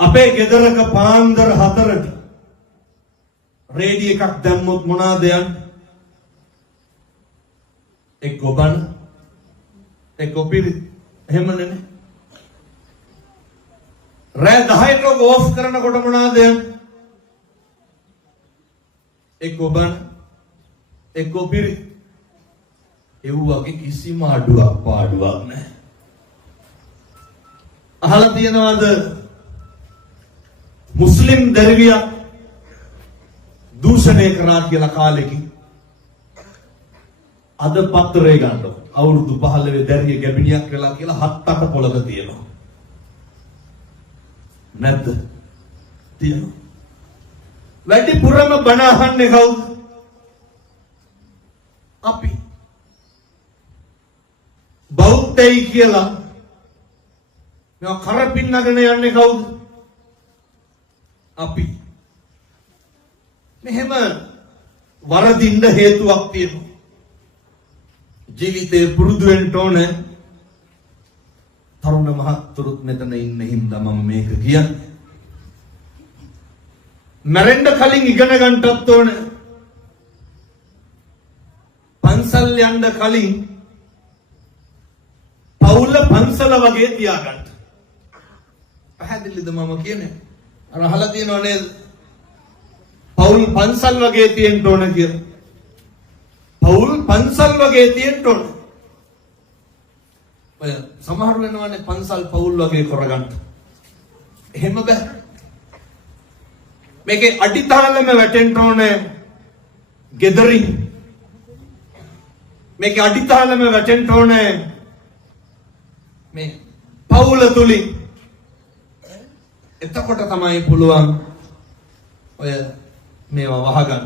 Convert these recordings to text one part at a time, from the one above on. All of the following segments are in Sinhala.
අපේ ගෙදරක පාන්දර 4ට රේඩියෝ එකක් දැම්මොත් මොනවාද යන්නේ? එක්ක බන එක්ක පිරි එහෙමනේ. රෑ 10ට ඕෆ් කරනකොට මොනවාද යන්නේ? එක්ක බන එක්ක පිරි. ඒ වගේ කිසිම අඩුවක් පාඩුවක් නැහැ. අහලා තියෙනවද මුස්ලිම් දරුවියා දූෂණය කරා කියලා කාලෙකින්? අද පත්‍රය ගන්න අවුරුදු 15 දැරිය ගැබිනියක් වෙලා කියලා 7-8 පොළක තියෙනවා. නැද්ද? තියෙනවා. වැඩිපුරම බණ අහන්නේ කවුද? අපි. බෞද්ධයි කියලා මේවා කරපින්නගෙන යන්නේ කවුද? අපි. මෙහෙම වරදින්න හේතුවක් තියෙනවා. ජීවිතේ පුරුදු වෙන්න ඕනේ. තරුණ මහත්තුරුත් මෙතන ඉන්න හින්දා මම මේක කියන්නේ. මැරෙන්න කලින් ඉගෙන ගන්නත් ඕනේ. පන්සල් යන්න කලින් පවුල පන්සල වගේ තියාගන්න. පැහැදිලිද මම කියන්නේ? අර අහලා තියෙනව නේද? පවුල් පන්සල් වගේ තියෙන්න ඕන කියලා. පවුල් පන්සල් වගේ තියෙන්න ඕන. ඔය සමහර වෙනවනේ පන්සල් පවුල් වගේ කරගන්න. එහෙම බෑ. මේකේ අඩිතාලම වැටෙන්න ඕනේ ගෙදරින්. මේකේ අඩිතාලම වැටෙන්න ඕනේ මේ පවුල තුලින්. එතකොට තමයි පුළුවන් ඔය මේවා වහගන්න.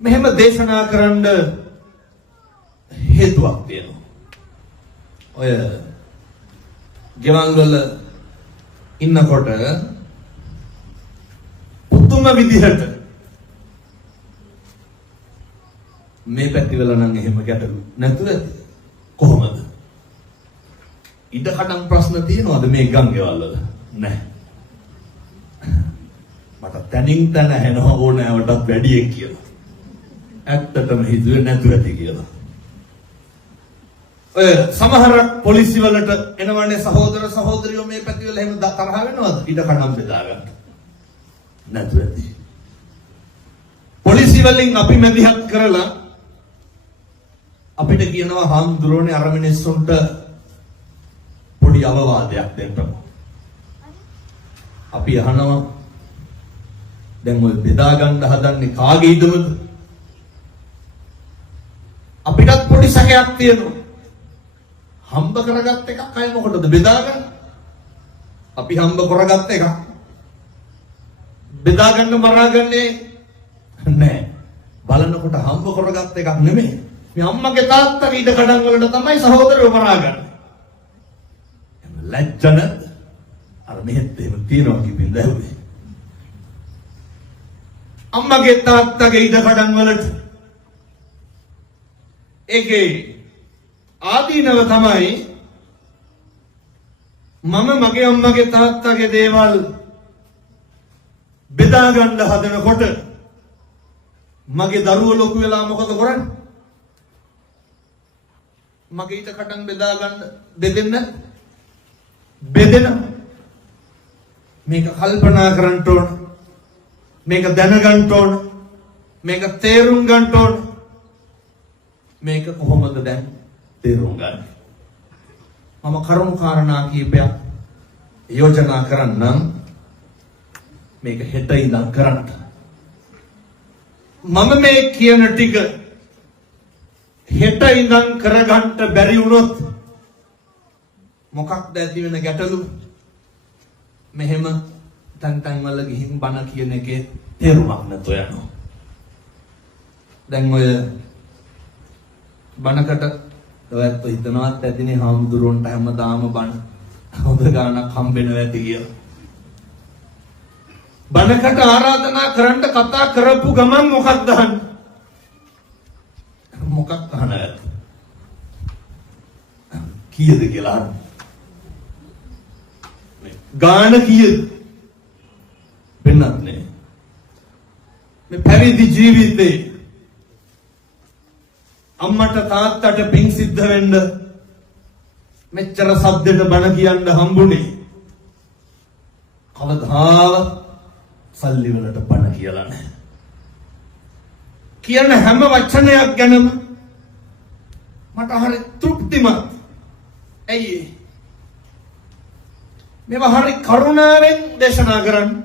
මෙහෙම දේශනා කරන්න හේතුවක් තියෙනවා. ඔය ගෙවල් වල ඉන්නකොට පුදුම විදිහට මේ පැතිවල නම් එහෙම ගැටලු නැතුව ඇති. කොහොමද? ඉඩකඩම් ප්‍රශ්න තියෙනවද මේ ගංගෙවල් වල? නැහැ. මට තනින් තන හැනෝ ඕනෑවටත් වැඩිය කියලා. ඇත්තටම හිතුවේ නැතුව ඇති කියලා. ඔය සමහර පොලිසිය වලට එනවනේ සහෝදර සහෝදරියෝ මේ පැතිවල එහෙම තරහ වෙනවද? ඉඩකඩම් බෙදා ගන්න. නැතුව ඇති. පොලිසිය වලින් අපි මැදිහත් කරලා අපිට කියනවා හාමුදුරුවනේ අර මිනිස්සුන්ට පොඩි අවවාදයක් දෙන්න. අපි අහනවා දැන් ඔය බෙදා ගන්න හදන්නේ කාගේ ඉදමද? අපිටත් පොඩි සැකයක් තියෙනවා. හම්බ කරගත් එකක් අය මොකටද බෙදා ගන්න? අපි හම්බ කරගත් එකක් බෙදා ගන්න මරාගන්නේ නැහැ. බලනකොට හම්බ කරගත් එකක් නෙමෙයි. මේ අම්මගේ තාත්තගේ ඉඩ කඩන් වලට තමයි සහෝදරයෝ මරාගන්නේ. ලැජ්ජන අර මෙහෙත් එහෙම තියනවා කිව්වෙන් දැහුවේ. අම්මගේ තාත්තගේ ඉඩ කඩන් වලට ඒකේ ආදීනව තමයි මම මගේ අම්මගේ තාත්තගේ දේවල් බෙදා ගන්න හදනකොට මගේ දරුවෝ ලොකු වෙලා මොකද කරන්නේ? මගේ ඉඩ කඩන් බෙදා ගන්න බෙදෙන මේක කල්පනා කරන්න ඕන. මේක දැනගන්න ඕන. මේක තේරුම් ගන්න ඕන. මේක කොහොමද දැන් තේරුම් ගන්න? මම කරුණු කාරණා කීපයක් යෝජනා කරන්නම්. මේක හෙට ඉඳන් කරන්න. මම මේ කියන ටික හෙට ඉඳන් කරගන්න බැරි වුණොත් මොකක්ද ඇති වෙන ගැටලුව? මෙහෙම තන් වල ගිහින් බණ කියන එකේ තේරුමක් නැතුව යනවා. දැන් ඔය බණකට ඔයත් හිතනවත් ඇතිනේ හාමුදුරුවන්ට හැමදාම බණ හොඳ ගානක් හම්බෙනවා ඇති කියලා. බණකට ආරාධනා කරන්න කතා කරපු ගමන් මොකක්ද අහන්නේ? මොකක් අහන්නද? කීයද කියලා අහන්නේ. ගාන කීයද? වෙන්නත් නේ. මේ පැවිදි ජීවිතේ අම්මට තාත්තට පිං සිද්ධ වෙන්න මෙච්චර සද්දෙට බණ කියන්න හම්බුනේ. කවදාවත් සල්ලි වලට බණ කියලා නැහැ. කියන හැම වචනයක් ගැනම මට හරි තෘප්තිමත්. ඇයි මේවා හරි කරුණාවෙන් දේශනා කරන්නේ.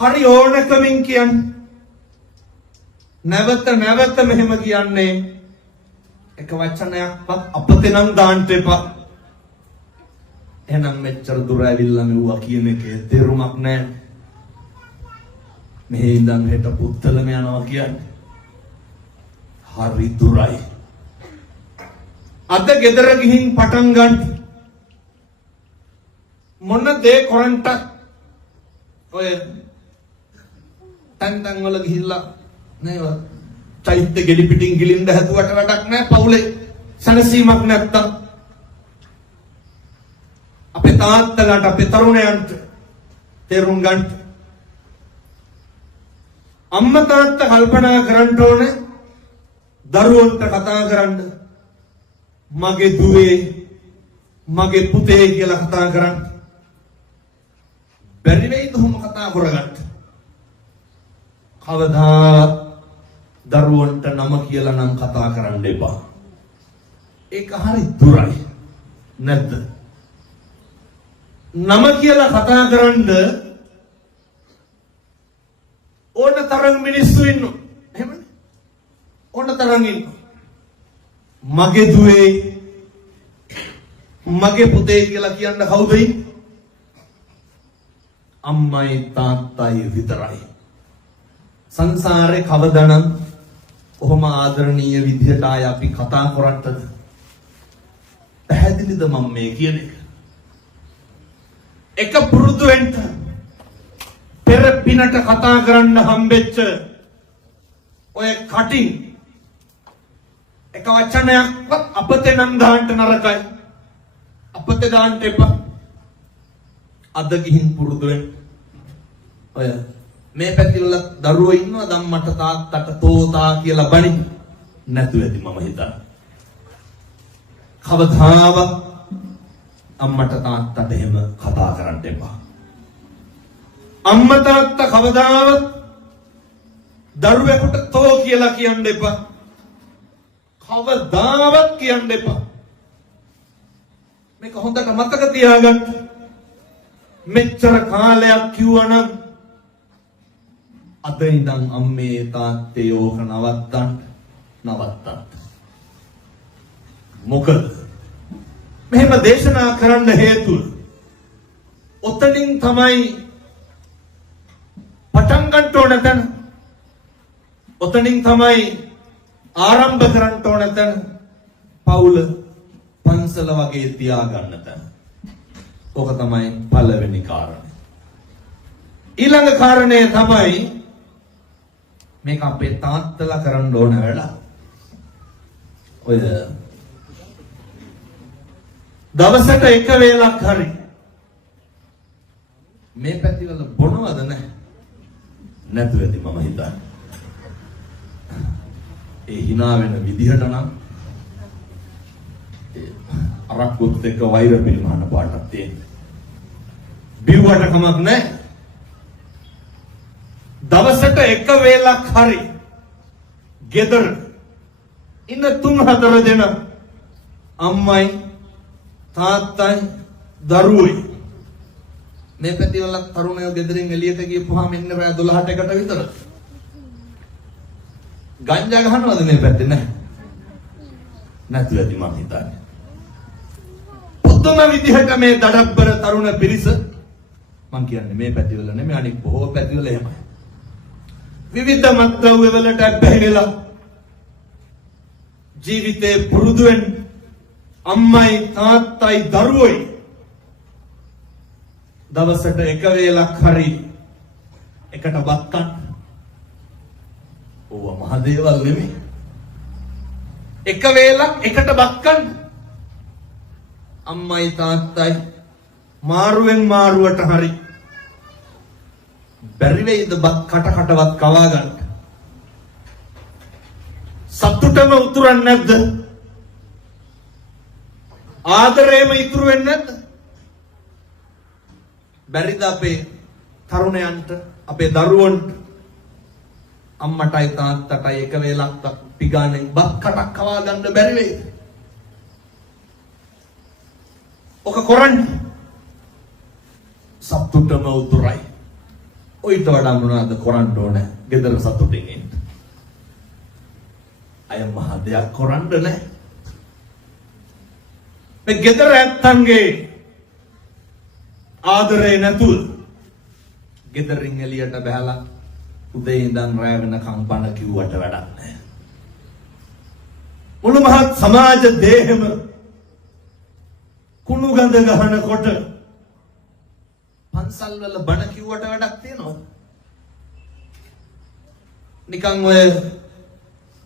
හරි ඕනකමින් කියන්නේ. නැවත නැවත මෙහෙම කියන්නේ එක වචනයක්වත් අපතේ නම් දාන්න එපා. එහෙනම් මෙච්චර දුර ඇවිල්ලා මෙව්වා කියන එකේ තේරුමක් නැහැ. මෙහෙ ඉඳන් හෙට පුත්තලම යනවා කියන්නේ හරි දුරයි. අද ගෙදර ගිහින් පටන් ගන්න මොන දේ කරන්ට ඔය තන් වල ගිහිල්ලා නේද චෛත්‍ය ගෙඩි පිටින් ගිලින්න හැදුවට වැඩක් නැහැ. පවුලේ සනසීමක් නැත්තම් අපේ තාත්තලාට අපේ තරුණයන්ට තේරුම් ගන්න අම්මා තාත්තා කල්පනා කරන්න ඕනේ දරුවන්ට කතා කරන්න මගේ දුවේ මගේ පුතේ කියලා කතා කරන්න බැරි වෙයිද ඔහොම කතා කරගන්න. කවදා දරුවන්ට නම කියලා නම් කතා කරන්න එපා. ඒක හරි දුරයි නැද්ද? නම කියලා කතා කරන්න ඕන තරම් මිනිස්සු ඉන්නවා. එහෙමනේ. ඕන තරම් ඉන්නවා. මගේ දුවේ මගේ පුතේ කියලා කියන්න කවුද ඉන්නේ? අම්මයි තාත්තයි විතරයි. සංසාරේ කවදානම් කොහොම ආදරණීය විදිහට ආය අපි කතා කරත්තද? පැහැදිලිද මම මේ කියන එක? එක පුරුදු වෙන්න පෙර පිනට කතා කරන්න හම්බෙච්ච ඔය කටින් එක වචනයක්වත් අපතේ නම් දාන්න නරකයි. අපතේ දාන්න එපා. අද ගිහින් පුරුදු වෙන්න. ඔය මේ පැතිවල දරුවෝ ඉන්නවා ධම්මට තාත්තට තෝතා කියලා බණි නැතුව ඇති මම හිතන්නේ. කවදාවත් අම්මට තාත්තට එහෙම කතා කරන්න එපා. අම්මා තාත්තා කවදාවත් දරුවෙකුට තෝ කියලා කියන්න එපා. කවදාවත් කියන්න එපා. මේක හොඳට මතක තියාගන්න. මෙච්චර කාලයක් කිව්වනම් අද ඉඳන් අම්මේ තාත්තේ ඕක නවත්තන්න. මොකද මෙහෙම දේශනා කරන්න හේතුව ඔතනින් තමයි පටන් ගන්න ඕන තැන. ඔතනින් තමයි ආරම්භ කරන්න ඕන තැන. පවුල පන්සල වගේ තියාගන්න තැන. ඕක තමයි පළවෙනි කාරණය. ඊළඟ කාරණය තමයි මේක අපේ තාත්තලා කරන්න ඕන වැඩ. ඔය දවසට එක වේලක් හරි මේ පැතිවල බොනවද නැහැ? නැතුව ඇති මම හිතන්නේ. ඒ hina වෙන විදිහට නම් අරක්කුත් එක්ක වෛර පිළිමහන පාටක් තියෙනවා. බිව්වට කමක් නැහැ. දවසට එක වේලක් හරි ගෙදර ඉන්න 3-4 දෙනා අම්මයි තාත්තයි දරුවෝයි මේ පැතිවල තරුණයෝ ගෙදරින් එළියට ගියපුවාම ඉන්න රෑ 12ට එකට විතර ගංජා ගහනවද මේ පැත්තේ? නැහැ. නැතුව ඇති මම හිතන්නේ. පුදුම විදිහට මේ දඩබ්බර තරුණ පිරිස මම කියන්නේ මේ පැතිවල නෙමෙයි අනිත් බොහෝ පැතිවල එහෙමයි. විවිධ මත්ද්‍රව්‍ය වලට බැහැ වෙලා ජීවිතේ පුරුදු වෙන අම්මයි තාත්තයි දරුවෝයි දවසට එක වේලක් හරි එකට බත් කන්න. ඕවා මහ දේවල් නෙමෙයි. එක වේලක් එකට බත් කන්න. අම්මයි තාත්තයි මාරුවෙන් මාරුවට හරි බැරි වෙයිද කටවත් කවා ගන්න. සතුටම උතුරන්නේ නැද්ද? ආදරේම ඉතුරු වෙන්නේ නැද්ද? බැරිද අපේ තරුණයන්ට අපේ දරුවන්ට අම්මටයි තාත්තටයි එක වේලක් පිගානේ බත් කටක් කවා ගන්න බැරි වෙයිද? ඔක කරන්නේ සතුටම උතුරයි. ඔයිට වඩා මොනවද කරන්න ඕනේ? ගෙදර සතුටින් ඉන්න. අය මහ දෙයක් කරන්න නැහැ. මේ ගෙදර ඇත්තන්ගේ ආදරේ නැතුව ගෙදරින් එළියට බහලා උදේ ඉඳන් රැ වෙනකම් බණ කිව්වට වැඩක් නැහැ. මුළු මහත් සමාජ දේහෙම කුණු ගඳ ගහනකොට පන්සල් වල බණ කිව්වට වැඩක් තියනවද? නිකන්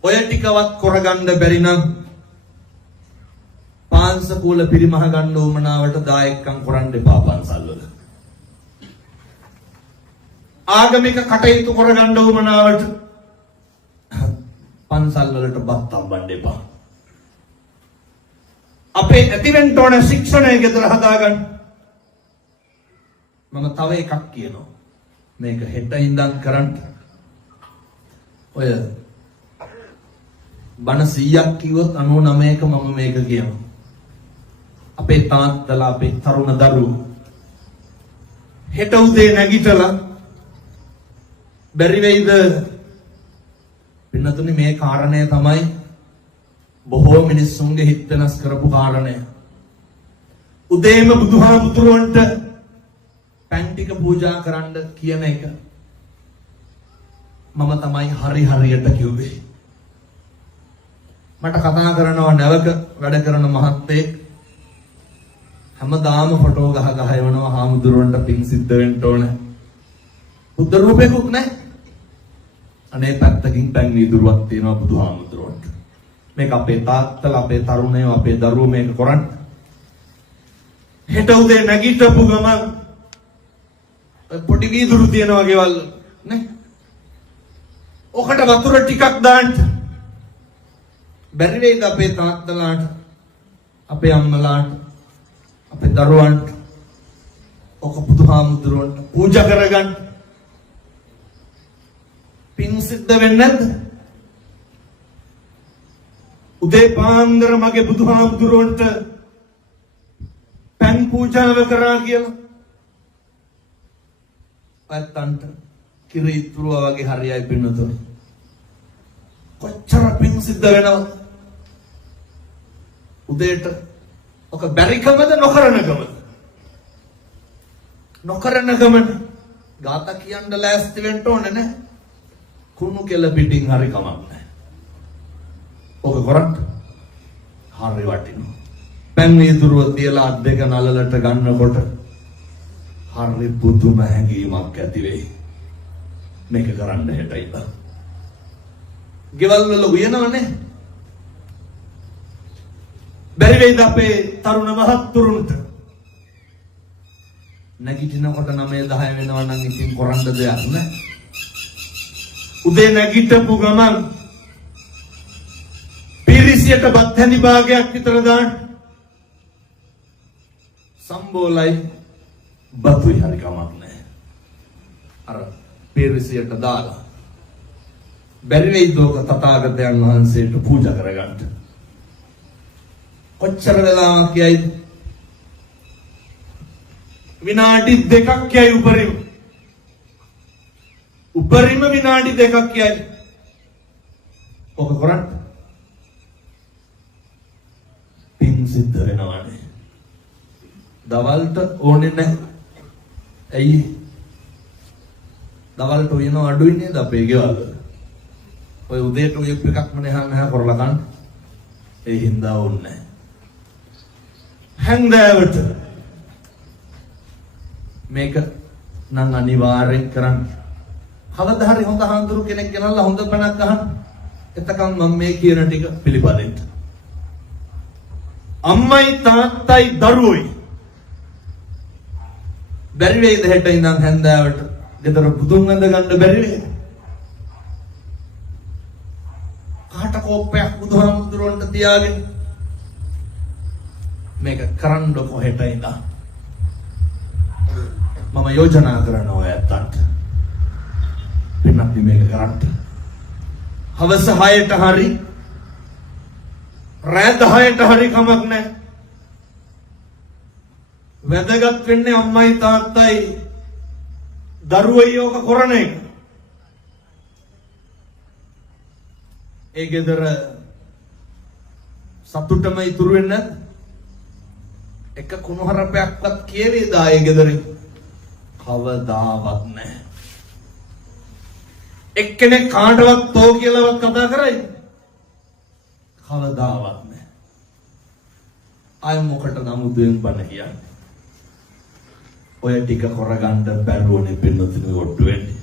ඔය ටිකවත් කරගන්න බැරි නම් පාන්සකූල පිරිමහ ගන්න උමනාවට දායකම් කරන්න එපා පන්සල් වල. ආගමික කටයුතු කරගන්න උමනාවට පන්සල් වලට බත් තම්බන්න එපා. අපේ ඇතිවෙන්න ඕන ශික්ෂණය ගෙදර හදාගන්න. මම තව එකක් කියනවා. මේක හෙට ඉඳන් කරන්න. ඔය බණ 100ක් කිව්වොත් 99ක මම මේක කියනවා. අපේ තාත්තලා අපේ තරුණ දරුවෝ හෙට උදේ නැගිටලා බැරි වෙයිද පින්නතුනි මේ කාරණය තමයි බොහෝ මිනිස්සුන්ගේ හිත වෙනස් කරපු කාරණය. උදේම බුදුහාමුදුරුවන්ට පැන් ටික පූජා කරන්න කියන එක මම තමයි හරියට කිව්වේ. මට කතා කරනවා නැවක වැඩ කරන මහත්තයෙක් හැමදාම ෆොටෝ ගහ එවනවා හාමුදුරුවන්ට පින් සිද්ධ වෙන්න ඕන. බුද්ධ රූපයකුත් නැහැ. අනේ පැත්තකින් පැන් වීදුරුවක් තියෙනවා බුදුහාමුදුරුවන්ට. මේක අපේ තාත්තලා අපේ තරුණයෝ අපේ දරුවෝ මේක කරන්න. හෙට උදේ නැගිටපු ගමන් පොඩි වීදුරු තියෙනවා ගෙවල් නේ. ඔකට වතුර ටිකක් දාන්න. බැරි වේද අපේ තාත්තලාට අපේ අම්මලාට අපේ දරුවන්ට ඔක බුදුහාමුදුරුවන්ට පූජා කරගන්න. පින් සිද්ධ වෙන්නේ නැද්ද? උදේ පාන්දර මගේ බුදුහාමුදුරුවන්ට පැන් පූජාව කරා කියලා ඇත්තන්ට කිරි ඉතුරුවා වගේ හරියයි පින්නතොට. කොච්චර පින් සිද්ධ වෙනවද? උදේට ඔක බැරිකමද නොකරනකමද? නොකරනකමද? ගාත කියන්න ලෑස්ති වෙන්න ඕනේ නැහැ. කුණු කෙල පිටින් හරි කමක් නැහැ. ඔක කරත් හරි වටිනවා. පැන් වීදුරුව තියලා අත් දෙක නලලට ගන්නකොට හරි පුදුම හැඟීමක් ඇති වෙයි. මේක කරන්න හෙටයි. ගෙවල් වල උයනවනේ. බැරි වෙයිද අපේ තරුණ මහත්තුරුන්ට නැගිටිනකොට 9-10 වෙනවා නම් ඉතින් කරන්න දෙයක් නැහැ. උදේ නැගිටපු ගමන් පිරිසියට බත් හැඳි භාගයක් විතර දාන්න. සම්බෝලයි බතුයි හරි කමක් නැහැ. අර පිරිසියට දාලා බැරි වෙයිද ඔක තථාගතයන් වහන්සේට පූජා කරගන්න. කොච්චර වෙලාවක් යයිද? විනාඩි 2ක් යයි උපරිම. උපරිම විනාඩි 2ක් යයි. ඔක කරන්න පින් සිද්ධ වෙනවානේ. දවල්ට ඕනේ නැහැ. ඇයි? දවල්ට උයන අඩුයි නේද අපේ ගෙවල්. ඔය උදේට උයප් එකක්ම නැහැ කරලා ගන්න. ඒ හින්දා ඕනේ නැහැ. හැන්දෑවට මේක නම් අනිවාර්යෙන් කරන්න. කවදා හරි හොඳ හාමුදුරු කෙනෙක් ගෙනල්ලා හොඳ බණක් අහන්න. එතකන් මම මේ කියන ටික පිළිපදින්න. අම්මයි තාත්තයි දරුවෝයි බැරි වේද හෙට ඉඳන් හැන්දෑවට ගෙදර බුදුන් වැඳ ගන්න බැරි වේද? කාට කෝපයක් බුදුහාමුදුරන්ට තියාගෙන මේක කරන්න කොහෙට ඉඳන් මම යෝජනා කරනවා ඔයයන්ට පින්නත් මේක කරන්න හවස 6ට හරි රෑ 10ට හරි කමක් නැහැ වැදගත් වෙන්නේ අම්මයි තාත්තයි දරුවෝ යෝක කරන එක ඒ ගෙදර සතුටම ඉතුරු වෙන්නේ නැද්ද එක කුණුහරුපයක්වත් කියවේද ආයේ ගෙදරින් කවදාවත් නැහැ එක්කෙනෙක් කාටවත් තෝ කියලාවත් කතා කරයි කවදාවත් නැහැ අය මොකටද අමුතුවෙන් බන කියන්නේ ඔය ටික කරගන්න බැරුවනේ පින්නතුනි ඔට්ටු වෙන්නේ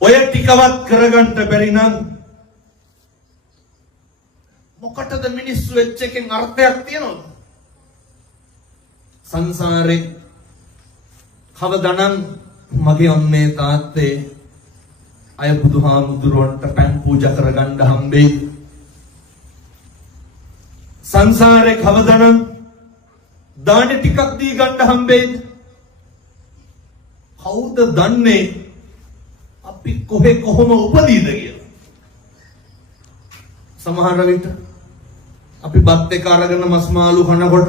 ඔය ටිකවත් කරගන්න බැරි නම් මොකටද මිනිස්සු වෙච්ච එකෙන් අර්ථයක් තියනවද සංසාරේ කවදානම් මගේ අම්මේ තාත්තේ අය බුදුහාමුදුරුවන්ට පෑන් පූජා කරගන්න හම්බෙයි සංසාරේ කවදානම් දාන ටිකක් දී ගන්න හම්බෙයිද කවුද දන්නේ අපි කොහෙ කොහොම උපදීද කියලා සමහර විට අපි බත් එක අරගෙන මස් මාළු කනකොට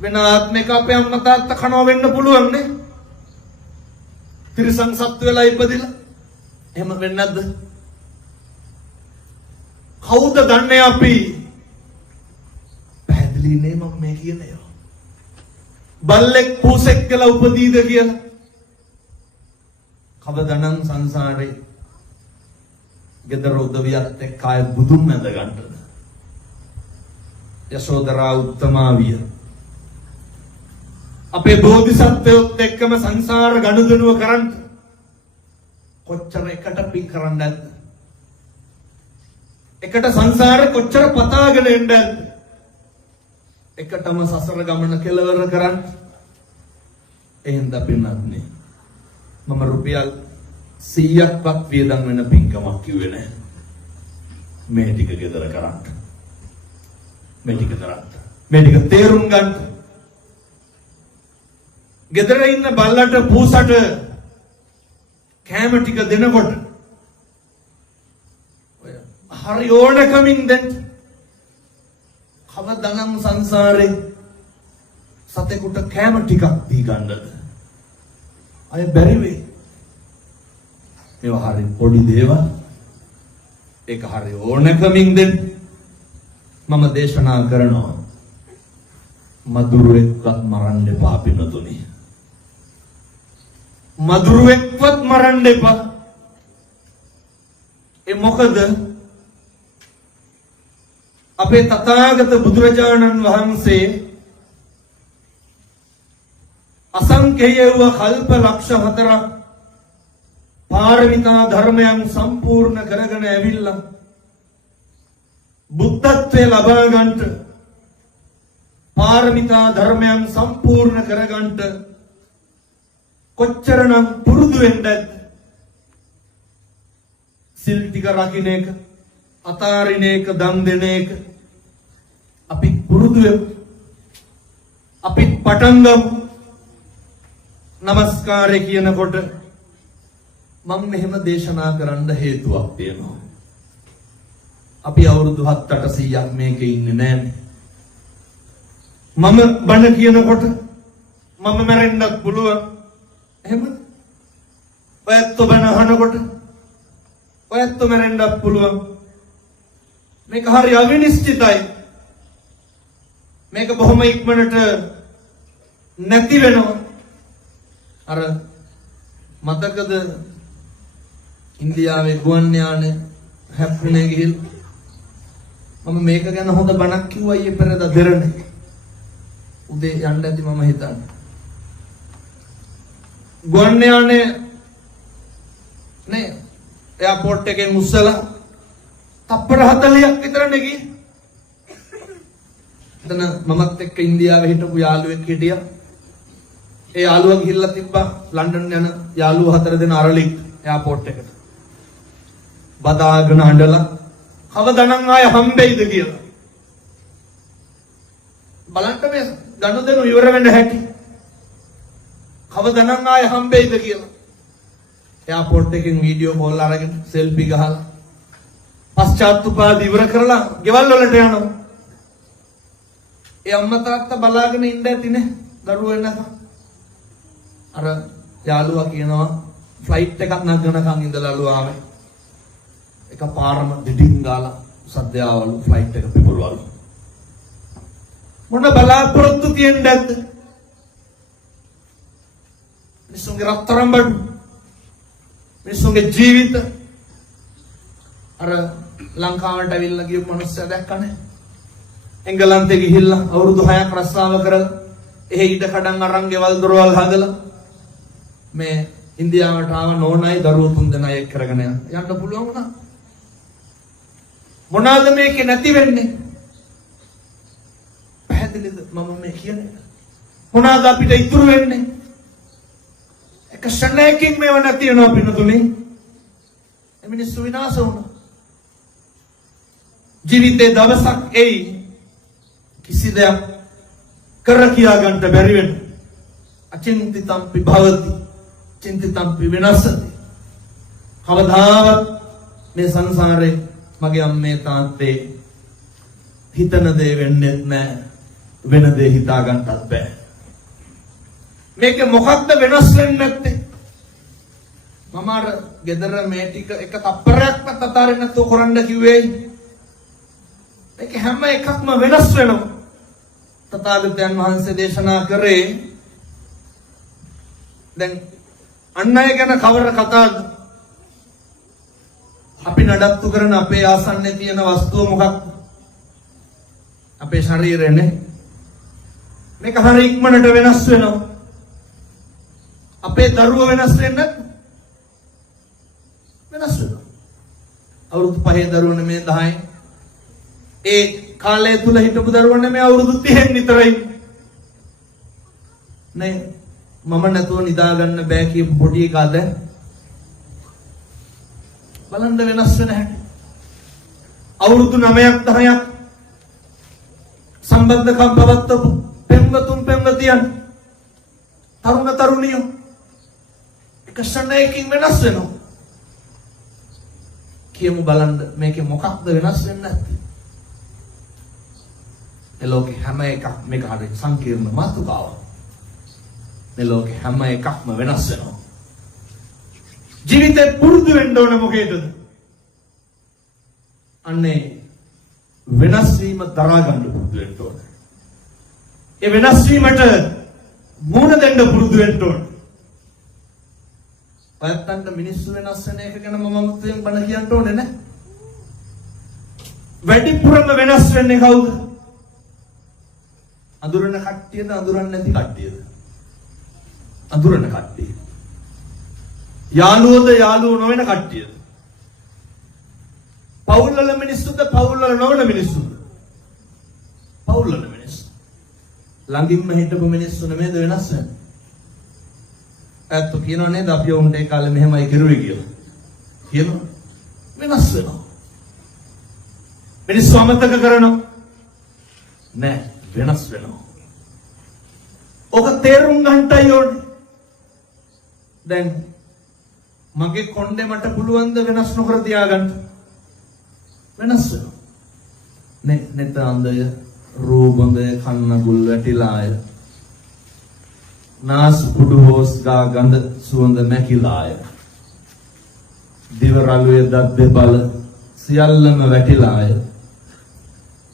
වෙන ආත්මික අපේ අම්මා තාත්තා කනවා වෙන්න පුළුවන් නේ තිරිසන් සත්තු වෙලා ඉපදිලා එහෙම වෙන්නේ නැද්ද කවුද දන්නේ අපි පැහැදිලි නේ මම මේ කියන්නේ බල්ලෙක් පූසෙක් කියලා උපදීද කියලා කවදානම් සංසාරේ ගෙදර උදවියත් එක්ක ආය බුදුන් නැඳ ගන්නද යශෝදරා උත්තමාවිය අපේ බෝධිසත්වයොත් එක්කම සංසාර ගනුදෙනුව කරන්න කොච්චර එකට පින් කරන්නද එකට සංසාරේ කොච්චර පතාගෙන එන්නද එකටම සසර ගමන කෙලවර කරන්න එහෙනම් පින්නත් මම රුපියල් 100ක්වත් වියදම් වෙන පින්කමක් කිව්වේ නැහැ මේ ටික ගෙදර කරන්න මේ ටික තේරුම් ගන්න ගෙදර ඉන්න බල්ලට පූසට කෑම ටික දෙනකොට ඔය හරි ඕනකමින් දෙන්න කවදානම් සංසාරේ සතෙකුට කෑම ටිකක් දී ගන්නද අය බැරි වෙයි ඒවා හරි පොඩි දේවල් ඒක හරි ඕනකමින් දෙන්න මම දේශනා කරනවා මදුරුවෙක්වත් මරන්න එපා පින්නතුනි මදුරුවෙක්වත් මරන්න එපා ඒ මොකද අපේ තථාගත බුදුරජාණන් වහන්සේ අසංඛේය වූ කල්ප ලක්ෂ 4ක් පාරමිතා ධර්මයන් සම්පූර්ණ කරගෙන ඇවිල්ලා බුද්ධත්වයේ ලබා ගන්නට පාරමිතා ධර්මයන් සම්පූර්ණ කරගන්නට කොච්චරනම් පුරුදු වෙන්නද සිල් ටික රකින්න එක අතාරින එක දන් දෙන එක අපි පුරුදු වෙමු අපි පටන් ගමු නමස්කාරය කියනකොට මම මෙහෙම දේශනා කරන්න හේතුවක් තියෙනවා අපි අවුරුදු 7-800ක් මේකේ ඉන්නේ නැන්නේ මම බණ කියනකොට මම මැරෙන්නත් පුළුවන් එහෙම ඔයත් බණ අහනකොට ඔයත් මැරෙන්නත් පුළුවන් මේක හරි අවිනිශ්චිතයි මේක බොහොම ඉක්මනට නැති වෙනවා අර මතකද ඉන්දියාවේ ගුවන් යාන හැප්පුණේ ගිහින් මම මේක ගැන හොඳ බණක් කිව්වා ඊයේ පෙරේද දෙරණ උදේ යන්න ඇති මම හිතන්නේ ගුවන් යානේ නේ එයාපෝට් එකෙන් උස්සලා තප්පර 40ක් විතර නෙගී එතන මමත් එක්ක ඉන්දියාවේ හිටපු යාළුවෙක් හිටියා. ඒ යාළුවා ගිහිල්ලා තිබ්බා ලන්ඩන් යන යාළුවෝ 4 දෙනා අරලික් එයාපෝට් එකට. බදාගෙන අඬලා කවදානම් ආය හම්බෙයිද කියලා. බලන්න මේ ගනුදෙනු ඉවර වෙන්න හැටි. කවදානම් ආය හම්බෙයිද කියලා. එයාපෝට් එකෙන් වීඩියෝ කෝල් අරගෙන සෙල්ෆි ගහලා පශ්චාත්තුපාද ඉවර කරලා ගෙවල් වලට යනවා. ඒ අම්මා තාත්තා බලාගෙන ඉන්න ඇතිනේ දරුවෝ එන්නකම්. අර යාළුවා කියනවා ෆ්ලයිට් එකක් නගනකම් ඉඳලාලු ආවේ. එකපාරම දිඩින් ගාලා සද්දයාවලු ෆ්ලයිට් එක පිපුරවලු. මොන බලාපොරොත්තු තියෙන්නේ නැද්ද? මිනිස්සුන්ගේ රත්තරන් බඩු මිනිස්සුන්ගේ ජීවිත අර ලංකාවට ඇවිල්ලා ගිය මිනිස්සු දැක්කනේ. එංගලන්තේ ගිහිල්ලා අවුරුදු 6ක් රස්සාව කරලා එහෙ ඉඩ කඩන් අරන් ගෙවල් දොරවල් හදලා මේ ඉන්දියාවට ආව නෝනයි දරුවෝ 3 දෙනා එක් කරගෙන යන්න පුළුවන් වුණා. මොනවාද මේකේ නැති වෙන්නේ? පැහැදිලිද මම මේ කියන්නේ? මොනවාද අපිට ඉතුරු වෙන්නේ? එක ශරණයකින් මේව නැති වෙනවා පින්නතුනේ. මිනිස්සු විනාශ වුණා. ජීවිතේ දවසක් එයි කිසි දෙයක් කර කියා ගන්නට බැරි වෙන අචින්තිතම්පි භවති චින්තිතම්පි විනාශති. කවදාවත් මේ සංසාරේ මගේ අම්මේ තාත්තේ හිතන දේ වෙන්නේ නැහැ. වෙන දේ හිතා ගන්නත් බෑ. මේක මොකක්ද වෙනස් වෙන්නේ නැත්තේ? මම අර ගෙදර මේ ටික එක තප්පරයක්වත් අතාරින්න නැතුව කරන්න කිව්වේ. මේක හැම එකක්ම වෙනස් වෙනවා. තථාගතයන් වහන්සේ දේශනා කරේ දැන් අන් අය ගැන කවර කතාවද? අපි නඩත්තු කරන අපේ ආසන්නයේ තියෙන වස්තුව මොකක්ද? අපේ ශරීරයනේ. මේක හරිය ඉක්මනට වෙනස් වෙනවා. අපේ දරුවෝ වෙනස් වෙන්නේ වෙනස් වෙනවා. අවුරුදු 5 දරුවෝ නෙමේ 10. ඒ කාලය තුල හිටපු දරුවෝ නෙමේ අවුරුදු 30න් විතරයි. නේ මම නැතුව නිදා ගන්න බෑ කියපු පොඩි එකාද? බලන්න වෙනස් වෙන හැටි. අවුරුදු 9ක් 10ක් සම්බන්ධකම් පවත්වපු පෙම්වතුන් පෙම්වතියන් තරුණ තරුණියෝ එක ශරණයකින් වෙනස් වෙනවා. කියමු බලන්න මේකේ මොකක්ද වෙනස් වෙන්නේ නැත්තේ? මේ ලෝකේ හැම එකක් මේක හරි සංකීර්ණ මාතෘකාවක්. මේ ලෝකේ හැම එකක්ම වෙනස් වෙනවා. ජීවිතේ පුරුදු වෙන්න ඕන මොකේද? අන්නේ වෙනස් වීම දරා ගන්න පුරුදු වෙන්න ඕන. ඒ වෙනස් වීමට මුහුණ දෙන්න පුරුදු වෙන්න ඕන. ඔයත්තන්ට මිනිස්සු වෙනස් වෙන එක ගැන මම මුතුයෙන් බණ කියන්න ඕනේ නේ. වැඩිපුරම වෙනස් වෙන්නේ කවුද? අඳුරන කට්ටියද අඳුරන්නේ නැති කට්ටියද? අඳුරන කට්ටිය. යාළුවෝද යාළුවෝ නොවන කට්ටියද? පවුල් වල මිනිස්සුද පවුල් වල නොවන මිනිස්සුද? පවුල් වල මිනිස්සු. ළඟින්ම හිටපු මිනිස්සු නෙමෙයිද වෙනස් වෙන්නේ? ඇත්ත කියනෝ නේද අපි උන්ට ඒ කාලේ මෙහෙමයි කරුවේ කියලා. කියනවා වෙනස් වෙනවා. මිනිස්සු අමතක කරනවා. නෑ වෙනස් වෙනවා. ඔක තේරුම් ගන්නටයි ඕනේ. දැන් මගේ කොණ්ඩේ මට පුළුවන් ද වෙනස් නොකර තියාගන්න? වෙනස් වෙනවා. නෙත අඳය රූපඳය කන්න ගුල් වැටිලාය නාස් පුඩු හොස් ගා ගඳ සුවඳ මැකිලාය දිව රළුවේ දත් දෙබල සියල්ලම වැටිලාය.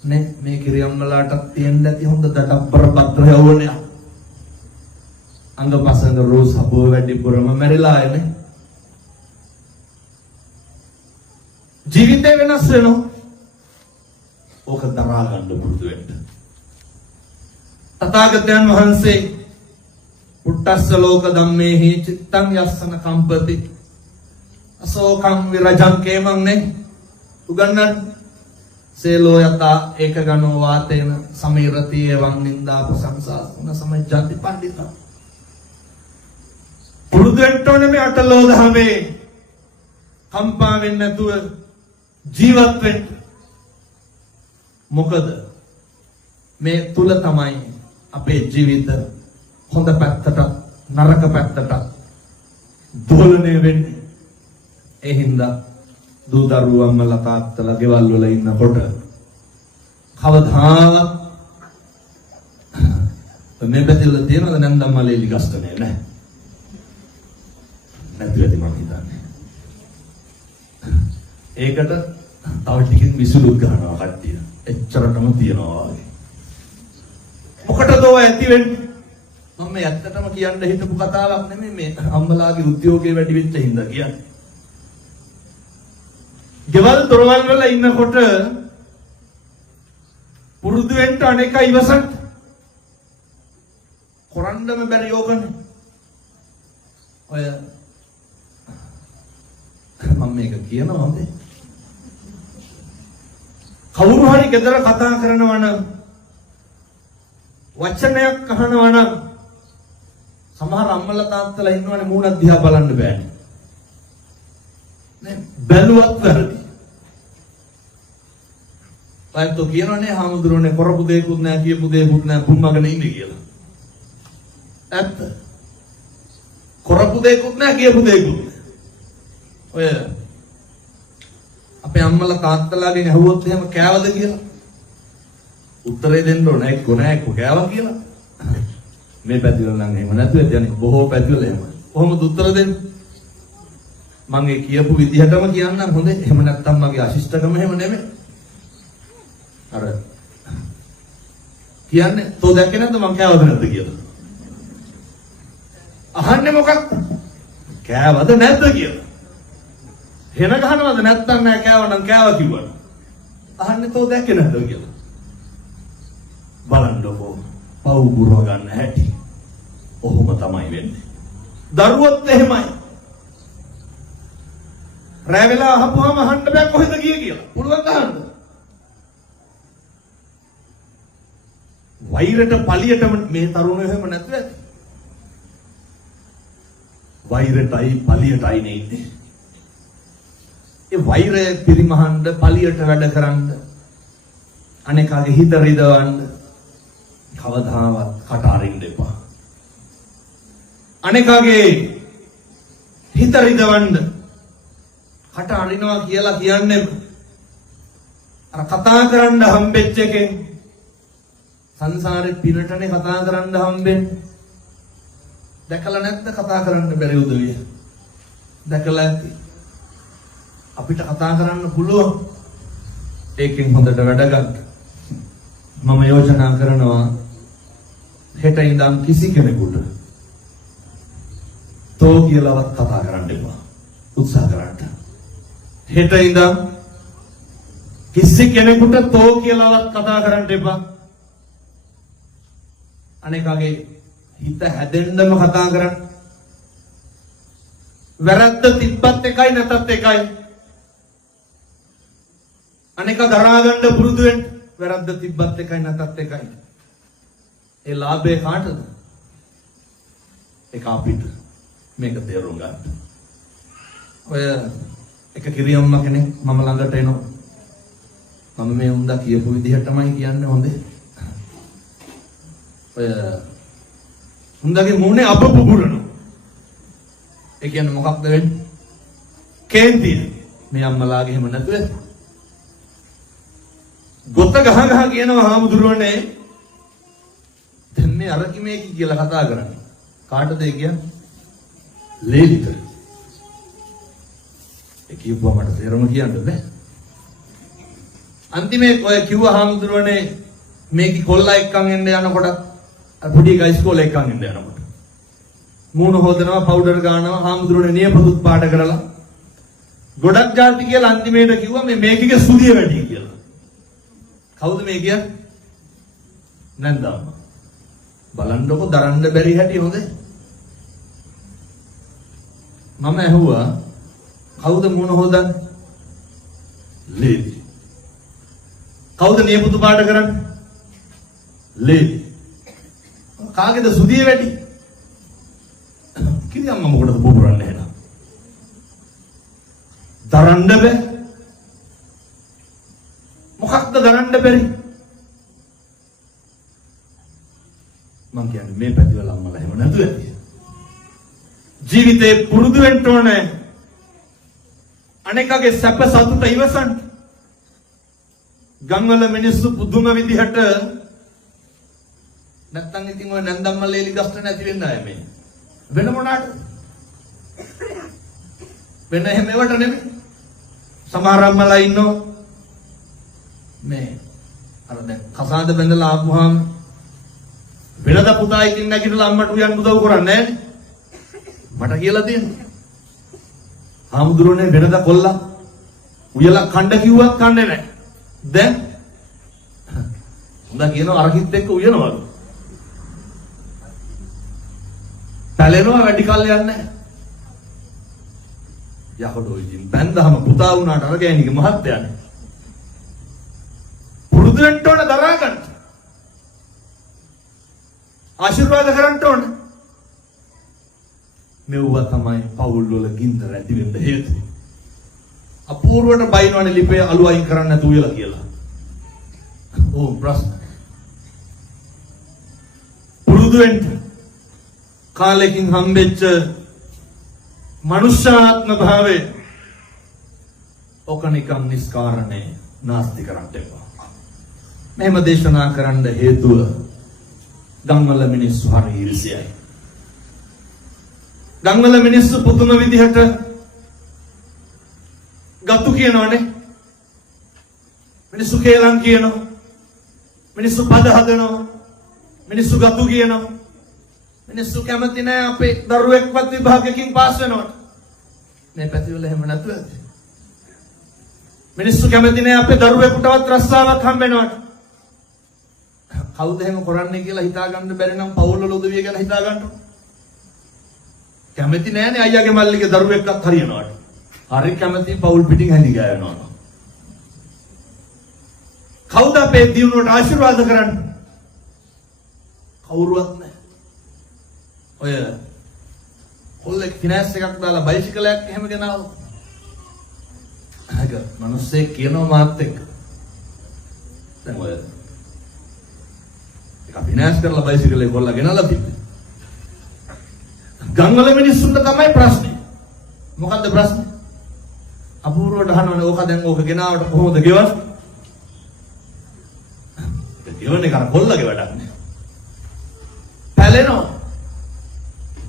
නේ මේ කිරියම්මලාටත් තියෙන්න ඇති හොඳ දඩබ්බර පත්‍ර යවෝනේ. අංගපසංග රෝස් හබෝ වැඩිපුරම මැරිලායනේ. ජීවිතේ වෙනස් වෙනවා. ඕක දරා ගන්න පුරුදු වෙන්න. තථාගතයන් වහන්සේ පුට්ටස්ස ලෝක ධම්මේහි චිත්තං යස්සන කම්පති අසෝකං විරජං කේමං නේ උගන්නන් සේලෝ යතා ඒක ගනෝ වාතේන සමීරති එවං නින්දා ප්‍රශංසා උන සමය ජාති පඬිතා පුරුදු වෙන්න ඕනේ මේ අටලෝ දහමේ කම්පා වෙන්නේ නැතුව ජීවත් වෙන්න. මොකද මේ තුල තමයි අපේ ජීවිත හොඳ පැත්තට නරක පැත්තට දෝලණය වෙන්නේ. ඒ හින්දා දූ දරුවෝ අම්මලා තාත්තලා ගෙවල් වල ඉන්නකොට කවදාවත් මේ පැතිවල තියෙනවද නැන්දම් මලේලි ගස්තනේ නැහැ. නැති වෙති මම හිතන්නේ. ඒකට තව ටිකකින් විසුලුත් ගන්නවා කට්ටිය. එච්චරටම තියනවා වගේ. මොකටද ඔය ඇති වෙන්නේ? මම මේ ඇත්තටම කියන්න හිතපු කතාවක් නෙමෙයි මේ අම්මලාගේ උද්‍යෝගය වැඩි වෙච්ච හින්දා කියන්නේ. ගෙවල් දොරවල් වල ඉන්නකොට පුරුදු වෙන්න අනේක ඉවසන්න. කරන්නම බැරි යෝගනේ. ඔය මම මේක කියනවා හොඳේ. කවුරු හරි ගෙදර කතා කරනවා නම් වචනයක් අහනවා නම් සමහර අම්මලා තාත්තලා ඉන්නවනේ මූණ දිහා බලන්න බෑනේ. නේ බැලුවත් වැරදි. අයත් කියනනේ හාමුදුරනේ කරපු දෙයක්වත් නැහැ කියපු දෙයක්වත් නැහැ පුම්මගෙන ඉන්නේ කියලා. ඇත්ත. කරපු දෙයක්වත් නැහැ කියපු දෙයක්වත් නැහැ. ඔය අපේ අම්මලා තාත්තලාගෙන් අහුවොත් එහෙම කෑවද කියලා උත්තරේ දෙන්න ඕනේ එක්ක නෑ එක්ක කෑවා කියලා. මේ පැතිවල නම් එහෙම නැතුව යන්නේ බොහෝ පැතිවල එහෙම. කොහොමද උත්තර දෙන්නේ? මම ඒ කියපු විදිහටම කියන්නම් හොඳේ. එහෙම නැත්තම් මගේ අශිෂ්ටකම එහෙම නෙමෙයි. අර කියන්නේ තෝ දැක්කේ නැද්ද මං කෑවද නැද්ද කියලා. අහන්නේ මොකක්ද? කෑවද නැද්ද කියලා. හෙන ගහනවද නැත්තම් නෑ කෑවනම් කෑවා කිව්වා. අහන්නේ තෝ දැක්කේ නැද්ද කියලා. බලන්නකෝ පව් පුරව ගන්න හැටි. ඔහොම තමයි වෙන්නේ. දරුවොත් එහෙමයි. රැ වෙලා අහපුවාම අහන්න බෑ කොහෙද ගියේ කියලා. පුළුවන් අහන්න. වෛරයට පලියටම මේ තරුණයෝ එහෙම නැතුව ඇති. වෛරයටයි පලියටයි නේ ඉන්නේ. ඒ වෛරය පිරිමහන්න පලියට වැඩ කරන්න අනේකාගේ හිත රිදවන්න කවදාවත් කට අරින්න එපා. අනේකාගේ හිත රිදවන්න කට අරිනවා කියලා කියන්නේ අර කතා කරන්න හම්බෙච්ච එකෙන් සංසාරේ පිනටනේ කතා කරන්න හම්බෙන්නේ. දැකලා නැද්ද කතා කරන්න බැරි උදවිය? දැකලා ඇති. අපිට කතා කරන්න පුළුවන්. ඒකෙන් හොඳට වැඩ ගන්න. මම යෝජනා කරනවා හෙට ඉඳන් කිසි කෙනෙකුට තෝ කියලාවත් කතා කරන්න එපා. උත්සාහ කරන්න. හෙට ඉඳන් කිසි කෙනෙකුට තෝ කියලාවත් කතා කරන්න එපා. අනේකගේ හිත හැදෙන්නම කතා කරන්න. වැරද්ද තිබ්බත් එකයි නැතත් එකයි. අනේක දරා ගන්න පුරුදු වෙන්න. වැරද්ද තිබ්බත් එකයි නැතත් එකයි. ඒ ලාභේ කාටද? ඒක අපිට. මේක තේරුම් ගන්න. ඔය එක කිරියම්ම කෙනෙක් මම ළඟට එනවා. මම මේ උන්දා කියපු විදිහටමයි කියන්නේ හොඳේ. ඔය උන්දගේ මූණේ අප පුපුරනවා. ඒ කියන්නේ මොකක්ද වෙන්නේ? කේන්තිය. මේ අම්මලාගේ එහෙම නැතුව ගොත ගහ ගහ කියනවා හාමුදුරුවනේ දැන් මේ අරකි මේකි කියලා කතා කරන්නේ. කාටද ඒ කියන්නේ? ලේලිට. ඒ කිව්වා මට තේරුම කියන්න බෑ. අන්තිමේ ඔය කිව්ව හාමුදුරුවනේ මේකි කොල්ලා එක්කන් එන්න යනකොට පොඩි ගයි ඉස්කෝලේ එක්කන් එන්න යනකොට මූණ හොදනවා පවුඩර් ගන්නවා හාමුදුරුවනේ නියපොතුත් පාට කරලා ගොඩක් ජාති කියලා අන්තිමේට කිව්වා මේකගේ සුදිය වැඩි කියලා. කවුද මේ කියන්නේ? නැන්දාම. බලන්නකො දරන්න බැරි හැටි හොඳේ. මම ඇහුවා කවුද මුණ හොදන්නේ? ලේලි. කවුද නියපොතු පාට කරන්නේ? ලේලි. කාගේද සුදිය වැඩි? කිරි අම්මා මොකටද පුපුරන්නේ එහෙනම්? දරන්න බෑ. මොකක්ද දරන්න බැරි? මං කියන්නේ මේ පැතිවල අම්මලා එහෙම නැතුව ඇති. ජීවිතේ පුරුදු වෙන්න ඕනේ. අනේකගේ සැප සතුට ඉවසන්න. ගම්වල මිනිස්සු පුදුම විදිහට නැත්තම් ඉතින් ඔය නැන්දම්ම ලේලි ගස්ට නැති වෙන්න ආයේ මේ. වෙන මොනාට? වෙන එහෙම ඒවට නෙමෙයි. සමහර අම්මලා ඉන්නෝ මේ අර දැන් කසාද බැඳලා ආපුවාම වෙනද පුතා ඉතින් නැගිටලා අම්මට උයන් උදව් කරන්නේ නැහැ. මට කියලා තියෙනවා. ආමුදුරනේ වෙනද කොල්ලා උයලා කණ්ඩ කිව්වත් කන්නේ නැහැ. දැන් උඹ කියනවා අරකිත් එක්ක උයනවලු. පැලෙනවා වැඩි කල් යන්නේ නැහැ. යහඩෝ ඉතින් බැන්දහම පුතා වුණාට අර ගෑණිගේ මහත්තයානේ. පුරුදු වෙන්න ඕන දරා ගන්න. ආශිර්වාද කරන්න ඕන. මෙව්වා තමයි පවුල් වල ගින්දර ඇති වෙන්න හේතුව. අපූර්වට බයිනවනේ ලිපේ අලු අයින් කරන්න නැතුව කියලා කියලා. ඕ ප්‍රශ්න. පුරුදු වෙන්න කාලෙකින් හම්බෙච්ච මනුෂ්‍යාත්ම භාවයේ ඔකනිකම් නිස්කාරණේ නාස්ති කරන්න එපා. මෙහෙම දේශනා කරන්න හේතුව ගම්වල මිනිස්සු හරි ඊර්ෂ්‍යයි. ගම්වල මිනිස්සු පුදුම විදිහට ගතු කියනවනේ. මිනිස්සු කේලම් කියනවා. මිනිස්සු පද හදනවා. මිනිස්සු ගතු කියනවා. මිනිස්සු කැමති නැහැ අපේ දරුවෙක්වත් විභාගයකින් පාස් වෙනවට. මේ පැතිවල එහෙම නැතුව ඇති. මිනිස්සු කැමති නැහැ අපේ දරුවෙකුටවත් රස්සාවක් හම්බ වෙනවට. කවුද එහෙම කරන්නේ කියලා හිතා ගන්න බැරි නම් පවුල් වල උදවිය ගැන හිතා ගන්න. කැමති නැහැනේ අයියාගේ මල්ලිගේ දරුවෙක්වත් හරියනවට. හරි කැමති පවුල් පිටින් හැඳි ගෑවෙනවා. කවුද අපේ දිනුවට ආශිර්වාද කරන්නේ? කවුරුවත් නැහැ. ඔය කොල්ලෙක් ෆිනෑන්ස් එකක් දාලා බයිසිකලයක් එහෙම ගෙනාවොත් අග මිනිස්සේ කියනවා මාත් එක්ක දැන් ඔය එක ෆිනෑන්ස් කරලා බයිසිකලේ කොල්ලා ගෙනල්ලා තිබ්බේ. ගම්වල මිනිස්සුන්ට තමයි ප්‍රශ්නේ. මොකද්ද ප්‍රශ්නේ? අපූර්වට අහනවනේ ඕක දැන් ඕක ගෙනාවට කොහොමද ගෙවන්නේ? ඒක ගෙවන්නේ කර කොල්ලගේ වැඩක් නේ. පැලෙනවා.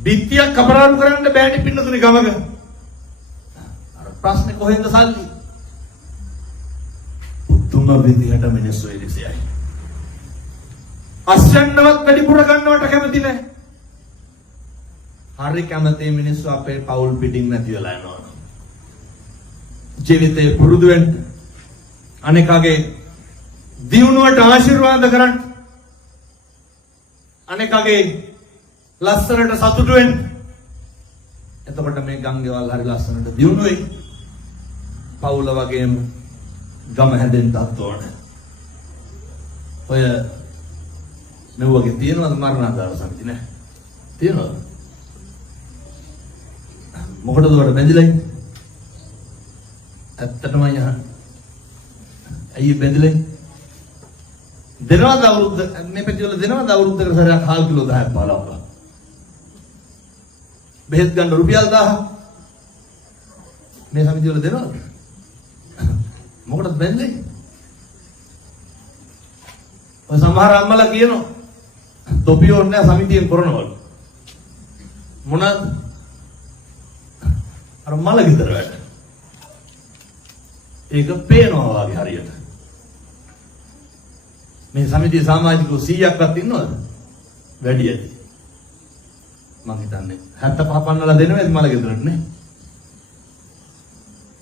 බිත්තියක් කපරාරු කරන්න බෑනේ පින්නතුනේ ගමක. අර ප්‍රශ්නේ කොහෙන්ද සල්ලි? උතුම් විදිහට මිනිස්සු ඉරිසියයි. අස්සන්නවත් වැඩිපුර ගන්නවට කැමති නැහැ. හරි කැමති මිනිස්සු අපේ පවුල් පිටින් නැති වෙලා යනවා. ජීවිතේ පුරුදු වෙන්න අනේකගේ දියුණුවට ආශිර්වාද කරන්න අනේකගේ ලස්සනට සතුටු වෙන්න. එතකොට මේ ගම්ගෙවල් හරි ලස්සනට දියුණු වෙයි. පවුල වගේම ගම හැදෙන්නත් ඕන. ඔය මේ වගේ තියෙනවද මරණාසන්න සම්පති නැහැ. තියෙනවද? මොකටද උඩ බැඳිලා ඉන්නේ? ඇත්තටම යහන්. ඇයි බැඳිලා ඉන්නේ? දෙනවද අවුරුද්ද මේ පැතිවල දෙනවද අවුරුද්දකට සැරයක් හාල් කිලෝ 10ක් 15ක්? බෙහෙත් ගන්න රුපියල් 1000ක් මේ සමිතිය වල දෙනවද? මොකටද බැඳලේ? ඔය සමහර අම්මලා කියනවා තොපිය ඕනේ නැහැ සමිතියෙන් කරනවලු. මොනවාද? අර මල ගෙදර වැඩ. ඒක පේනවා වගේ හරියට. මේ සමිතිය සමාජිකව 100ක්වත් ඉන්නවද? වැඩි ඇති. මං හිතන්නේ 75 පන්නලා දෙනවද මල ගෙදරට නේ?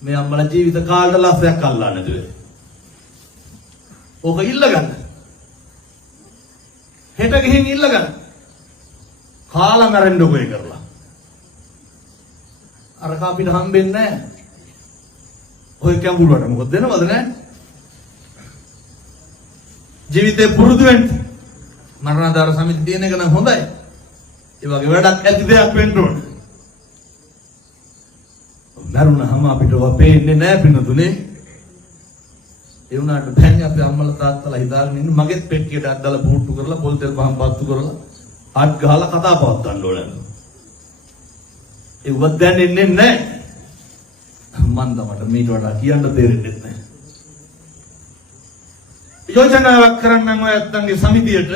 මේ අම්මලා ජීවිත කාලෙට ලස්සයක් අල්ලන්නේ නැතුව. ඕක ඉල්ල ගන්න. හෙට ගිහින් ඉල්ල ගන්න. කාලා මැරෙන්න ඔබේ කරලා. අර කාපිට හම්බෙන්නේ නැහැ. ඔය කැඹුරුවට මොකද දෙනවද නැහැ? ජීවිතේ පුරුදු වෙන්න. මරණාධාර සමිතිය තියෙන එක නම් හොඳයි. ඒ වගේ වැඩක් ඇති දෙයක් වෙන්න ඕනේ. මරුණාම අපිට වපේන්නේ නැහැ පින්නතුනේ. ඒ වුණාට බෑනේ අපේ අම්මලා තාත්තලා හිතාගෙන ඉන්න මගෙත් පෙට්ටියට අද්දලා පුට්ටු කරලා පොල් තෙල් පහන් පත්තු කරලා අත් ගහලා කතා පවත්වන්න ඕනේ. ඒ වත් දැන් එන්නේ නැහැ. මන් තමයි මේට වඩා කියන්න තේරෙන්නේ නැහැ. යෝජනාවක් කරන්නම් ඔය ඇත්තන්ගේ සමිතියට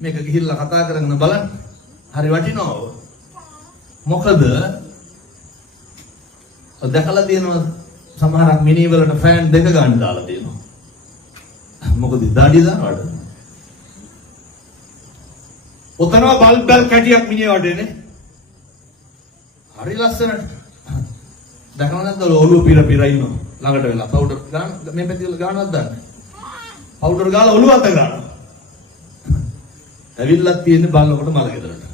මේක ගිහිල්ලා කතා කරගෙන බලන්න. හරි වටිනවා. මොකද දැකලා තියෙනවා සමහරක් මිනි වලට ෆෑන් දෙක ගන්න දාලා තියෙනවා. මොකද දාඩිය දානවද? ඔතනවා බල්බ් බල් කැටියක් මිනිහ වඩේනේ. හරි ලස්සනට. දැකලා නැද්ද ඔළුව පිර ඉන්නවා. ළඟට වෙලා පවුඩර් ගන්න මේ පැති වල ගන්නවත් දන්නේ. පවුඩර් ගාලා ඔළුව අත ගන්නවා. ඇවිල්ලා තියෙන බලනකොට මල ගෙදරට.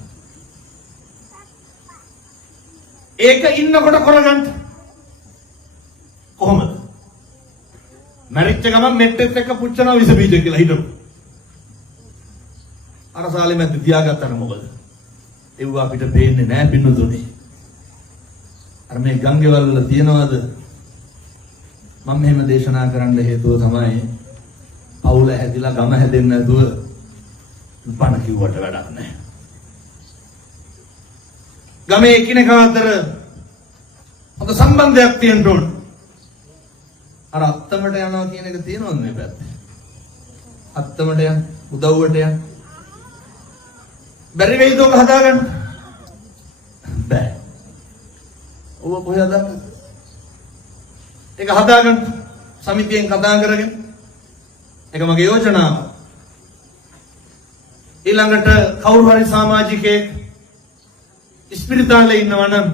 ඒක ඉන්නකොට කරගන්න. කොහොමද? මැරිච්ච ගමන් මෙට්ටෙත් එක්ක පුච්චනවා විස බීජ කියලා හිතමු. අර සාලේ මැද්ද තියාගත්තා නම් මොකද? ඒව අපිට පේන්නේ නැහැ පින්නතුනේ. අර මේ ගංගේවල් වල තියනවාද? මම මෙහෙම දේශනා කරන්න හේතුව තමයි පවුල හැදිලා ගම හැදෙන්නේ නැතුව බණ කිව්වට වැඩක් නැහැ. ගමේ එකිනෙකා අතර හොඳ සම්බන්ධයක් තියෙන්න ඕන. අර අත්තමට යනවා කියන එක තියෙනවද මේ පැත්තේ? අත්තමට යන උදව්වට යන බැරි වෙයිද ඔක හදාගන්න? බෑ. ඔබ කොහෙද හදාගන්නේ? ඒක හදාගන්න සමිතියෙන් කතා කරගෙන ඒක මගේ යෝජනාව. ඊළඟට කවුරු හරි සමාජිකයෙක් ඉස්පිරිතාලේ ඉන්නවා නම්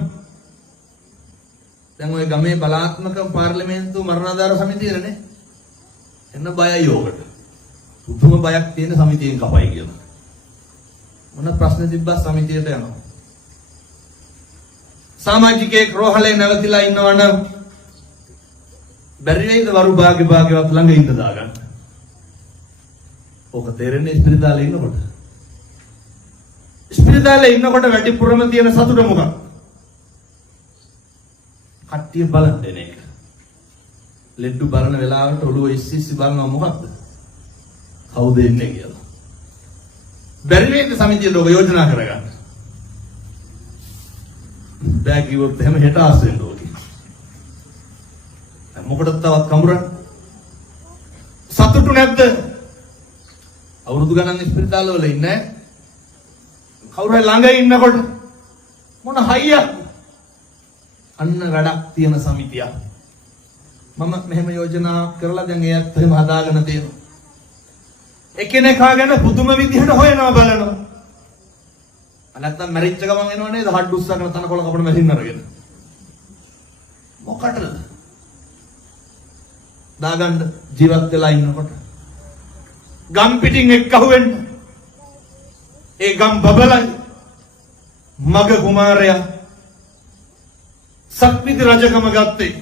දැන් ඔය ගමේ බලාත්මක පාර්ලිමේන්තු මරණාධාර සමිතියනේ එන්න බයයි ඕකට. පුදුම බයක් තියෙන සමිතියෙන් කපයි කියලා. මොන ප්‍රශ්න තිබ්බා සමිතියට යනවා. සමාජිකයෙක් රෝහලේ නැවතිලා ඉන්නවා නම් බැරි වෙයිද වරු භාග්‍යවත් ළඟ ඉඳ දාගන්න. ඔක තේරෙන්නේ ඉස්පිරිතාලේ ඉන්නකොට. ඉස්පිරිතාලේ ඉන්නකොට වැඩිපුරම තියෙන සතුට මොකක්ද? කට්ටිය බලන් දෙන එක. ලෙඩ්ඩු බලන වෙලාවට ඔළුව ඉස්සි බලනවා මොකක්ද? කවුද එන්නේ කියලා. බැරි වේද සමිතියට ඔබ යෝජනා කරගන්න. බෑ කිව්වොත් එහෙම හෙට ආසෙන්න ඕකේ. මොකටද තවත් කමුරන්? සතුටු නැද්ද? අවුරුදු ගණන් ඉස්පිරිතාල වල ඉන්නේ කවුරු හරි ළඟ ඉන්නකොට මොන හයියක් අන්න වැඩක් තියෙන සමිතියක්. මම මෙහෙම යෝජනා කරලා දැන් ඒත් එහෙම හදාගෙන තියෙනවා. එකිනෙකා ගැන පුදුම විදිහට හොයනවා බලනවා. නැත්තම් මැරිච්ච ගමන් එනව නේද හඩ් උස්සගෙන තනකොළ කපන මැෂින් අරගෙන. මොකටද? දාගන්න ජීවත් වෙලා ඉන්නකොට ගම් පිටින් එක්කහුවෙන්න. ඒ ගම් බබලයි මග කුමාරයා සක්විති රජකම ගත්තේ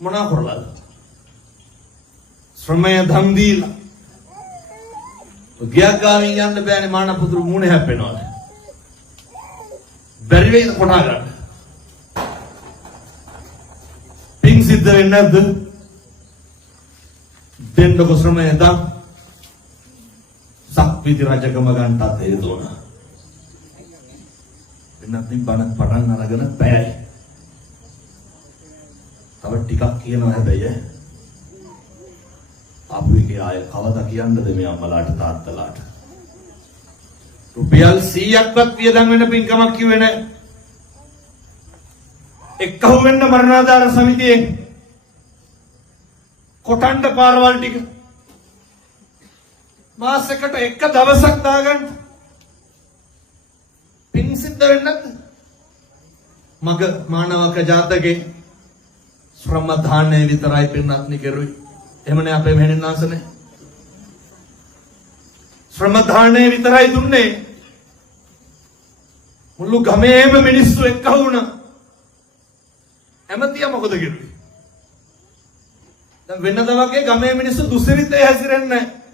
මොනා කරලාද? ශ්‍රමය දන් දීලා. ගියක් ගාමින් යන්න බෑනේ මාන පුතුරු මූණේ හැප්පෙනවා. බැරි වෙයිද කොටා ගන්න? පිං සිද්ධ වෙන්නේ නැද්ද? දෙන්නකො ශ්‍රමය දන් සක්විති රජකම ගන්නත් හේතුව. එන්නත් බණ පටන් අරගෙන බෑයි. තව ටිකක් කියනවා හැබැයි අපි එකේ ආය කවදා කියන්නද මේ අම්මලාට තාත්තලාට? රුපියල් 100ක්වත් වියදම් වෙන පින්කමක් කිව්වේ නැහැ. එක්කහුව වෙන්න මරණාධාර සමිතියෙන් කොටණ්ඩ පාරවල් ටික මාසෙකට එක දවසක් දාගන්න. පින් සිද්ධ වෙන්නේ නැද්ද? මග මානවක ජාතකේ ශ්‍රම දානය විතරයි පින්නත්නි කෙරුවේ. එහෙමනේ අපේ මෙහෙණින් ආසනේ. ශ්‍රම දානය විතරයි දුන්නේ. මුළු ගමේම මිනිස්සු එක්ක වුණා. ඇමතියා මොකද කිව්වේ? දැන් වෙනද වගේ ගමේ මිනිස්සු දුසිරිතේ හැසිරෙන්නේ නැහැ.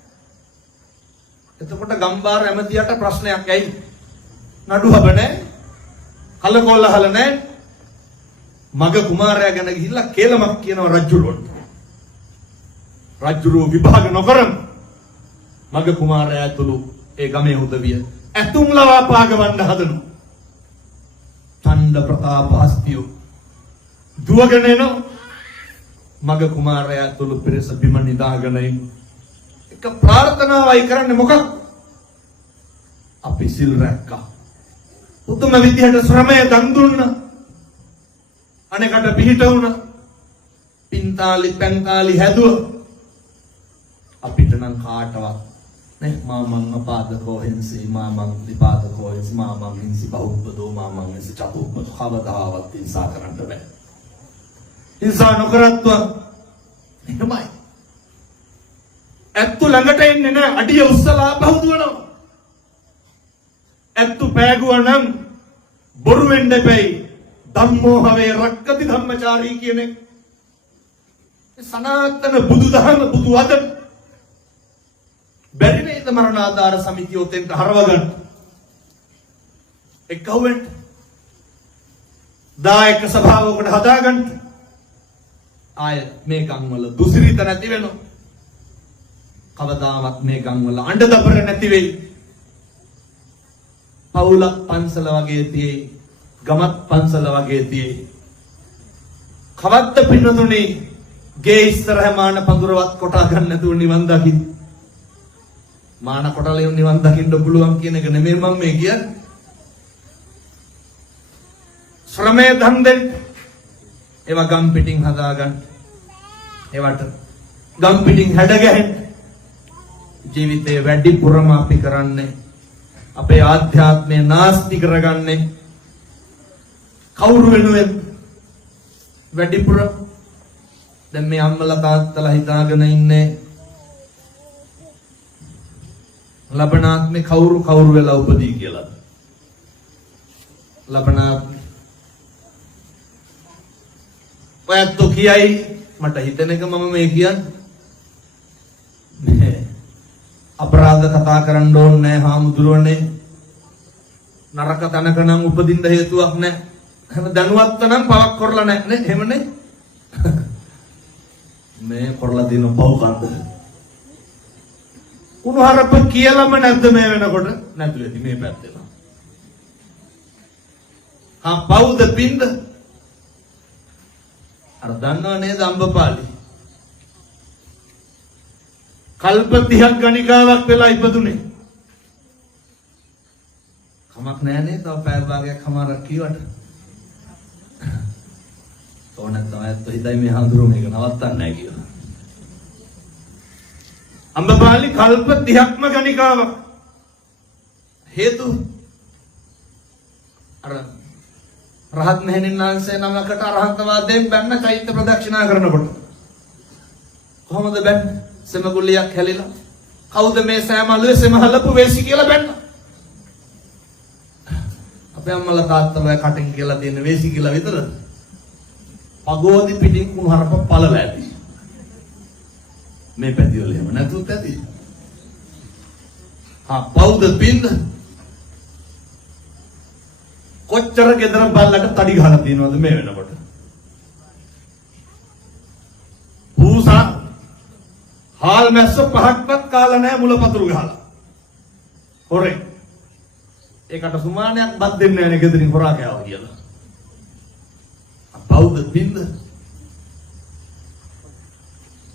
එතකොට ගම්බාර ඇමතියට ප්‍රශ්නයක් ඇයි? නඩු හබ නැහැ. කලකොල්ලහල නැහැ. මග කුමාරයා ගැන ගිහිල්ලා කේලමක් කියනවා රජුරොන්ට. රජුරෝ විභාග නොකරන මග කුමාරයා ඇතුළු ඒ ගමේ උදවිය ඇතුම් ලවා පාගවන්න හදනු. චණ්ඩ ප්‍රතාප හස්තියෝ දුවගෙන එනවා. මග කුමාරයා ඇතුළු පිරිස බිම නිදාගෙන එක ප්‍රාර්ථනාවයි කරන්නේ මොකක්? අපි සිල් රැක්කා. උතුම් විදිහට ශ්‍රමය දන් දුන්නා. අනේකට පිහිට වුණා. පින්තාලි පැන්තාලි හැදුවා. අපිට නම් කාටවත් නේ මාමං අපාදකෝ හින්සි මාමං විපාදකෝ හින්සි මාමං හින්සි බෞද්ධෝ මාමං හින්සි චතුප්පද කවදාවත් හිංසා කරන්න බෑ. හිංසා නොකරත්වා එහෙමයි. ඇත්තු ළඟට එන්නේ නැහැ. අඩිය උස්සලා බහුදුවනවා. ඇත්තු පෑගුවා නම් බොරු වෙන්න එපැයි. ධම්මෝ හවේ රක්කති ධම්මචාරී කියන්නේ සනාතන බුදුදහම බුදු වදන බැරි නේද මරණාධාර සමිතිය උතෙන්ට හරවගන්න. එක්කවෙන්න දායක සභාවකට හදාගන්න. ආය මේ ගම්වල දුසිරිත නැති වෙනවා. කවදාවත් මේ ගම්වල අඬ දබර නැති වෙයි. පවුලක් පන්සල වගේ තියෙයි. ගමත් පන්සල වගේ තියෙයි. කවද්ද පින්නතුනේ ගේ ඉස්සරහ මාන පඳුරවත් කොටා ගන්න නැතුව නිවන් දකින්න. මාන කොටලේ නිවන් දකින්න පුළුවන් කියන එක නෙමෙයි මම මේ කියන්නේ. ශ්‍රමයේ ධන් දෙන්න. ඒවා ගම් පිටින් හදාගන්න. ඒවට ගම් පිටින් හැඩ ගැහෙන්න. ජීවිතේ වැඩිපුරම අපි කරන්නේ අපේ ආධ්‍යාත්මය නාස්ති කරගන්නේ කවුරු වෙනුවෙන් වැඩිපුර. දැන් මේ අම්මලා තාත්තලා හිතාගෙන ඉන්නේ ලබනාත්මේ කවුරු වෙලා උපදී කියලා. ලබනාත්මේ ඔයත් කියයි මට හිතෙන එක මම මේ කියන්නේ අපරාධ කතා කරන්න ඕනේ නැහැ හාමුදුරුවනේ. නරක තැනක නම් උපදින්න හේතුවක් නැහැ. හැම දැනුවත්ව නම් පවක් කරලා නැහැ නේ. එහෙමනේ. මේ කරලා දින පව කන්ද. උණුහරප කියලාම නැද්ද මේ වෙනකොට? නැතුලේදි මේ පැත්තේ. පවුද පින්ද? අර දන්නව නේද අම්බපාලි? කල්ප 30ක් ගණිකාවක් වෙලා ඉපදුනේ. කමක් නෑ නේ තව පැය භාගයක් හමාරක් කීවට. ඕනත් තමයි හිතයි මේ හඳුරු මේක නවත්තන්න නෑ කියලා. අම්බපාලි කල්ප 30ක්ම ගණිකාවක්. හේතු අර රහත් මෙහෙණින් වහන්සේ නමකට අරහතවාදයෙන් බැන්න චෛත්‍ය ප්‍රදක්ෂිනා කරනකොට කොහොමද බැන්නේ? සෙමගුලියක් හැලිලා කවුද මේ සෑමලුවේ සෙමහලපු වේසි කියලා බැන්න. අපේ අම්මලා තාත්තලා කටින් කියලා දෙන වේසි කියලා විතරද? පගෝදි පිටින් කුණහරප පළල ඇති. මේ පැතිවල එහෙම නැතුත් ඇති. පවුද පින්ද? කොච්චර ගෙදර බල්ලට තඩි ගහලා තියෙනවද මේ වෙනකොට? පූසා හාල් මැස්ස පහක්වත් කාලා නැහැ මුලපතුරු ගහලා. හොරේ. ඒකට සුමානයක් බත් දෙන්නේ නැහැ නේ ගෙදරින් හොරා කෑවා කියලා. පවුද පින්ද?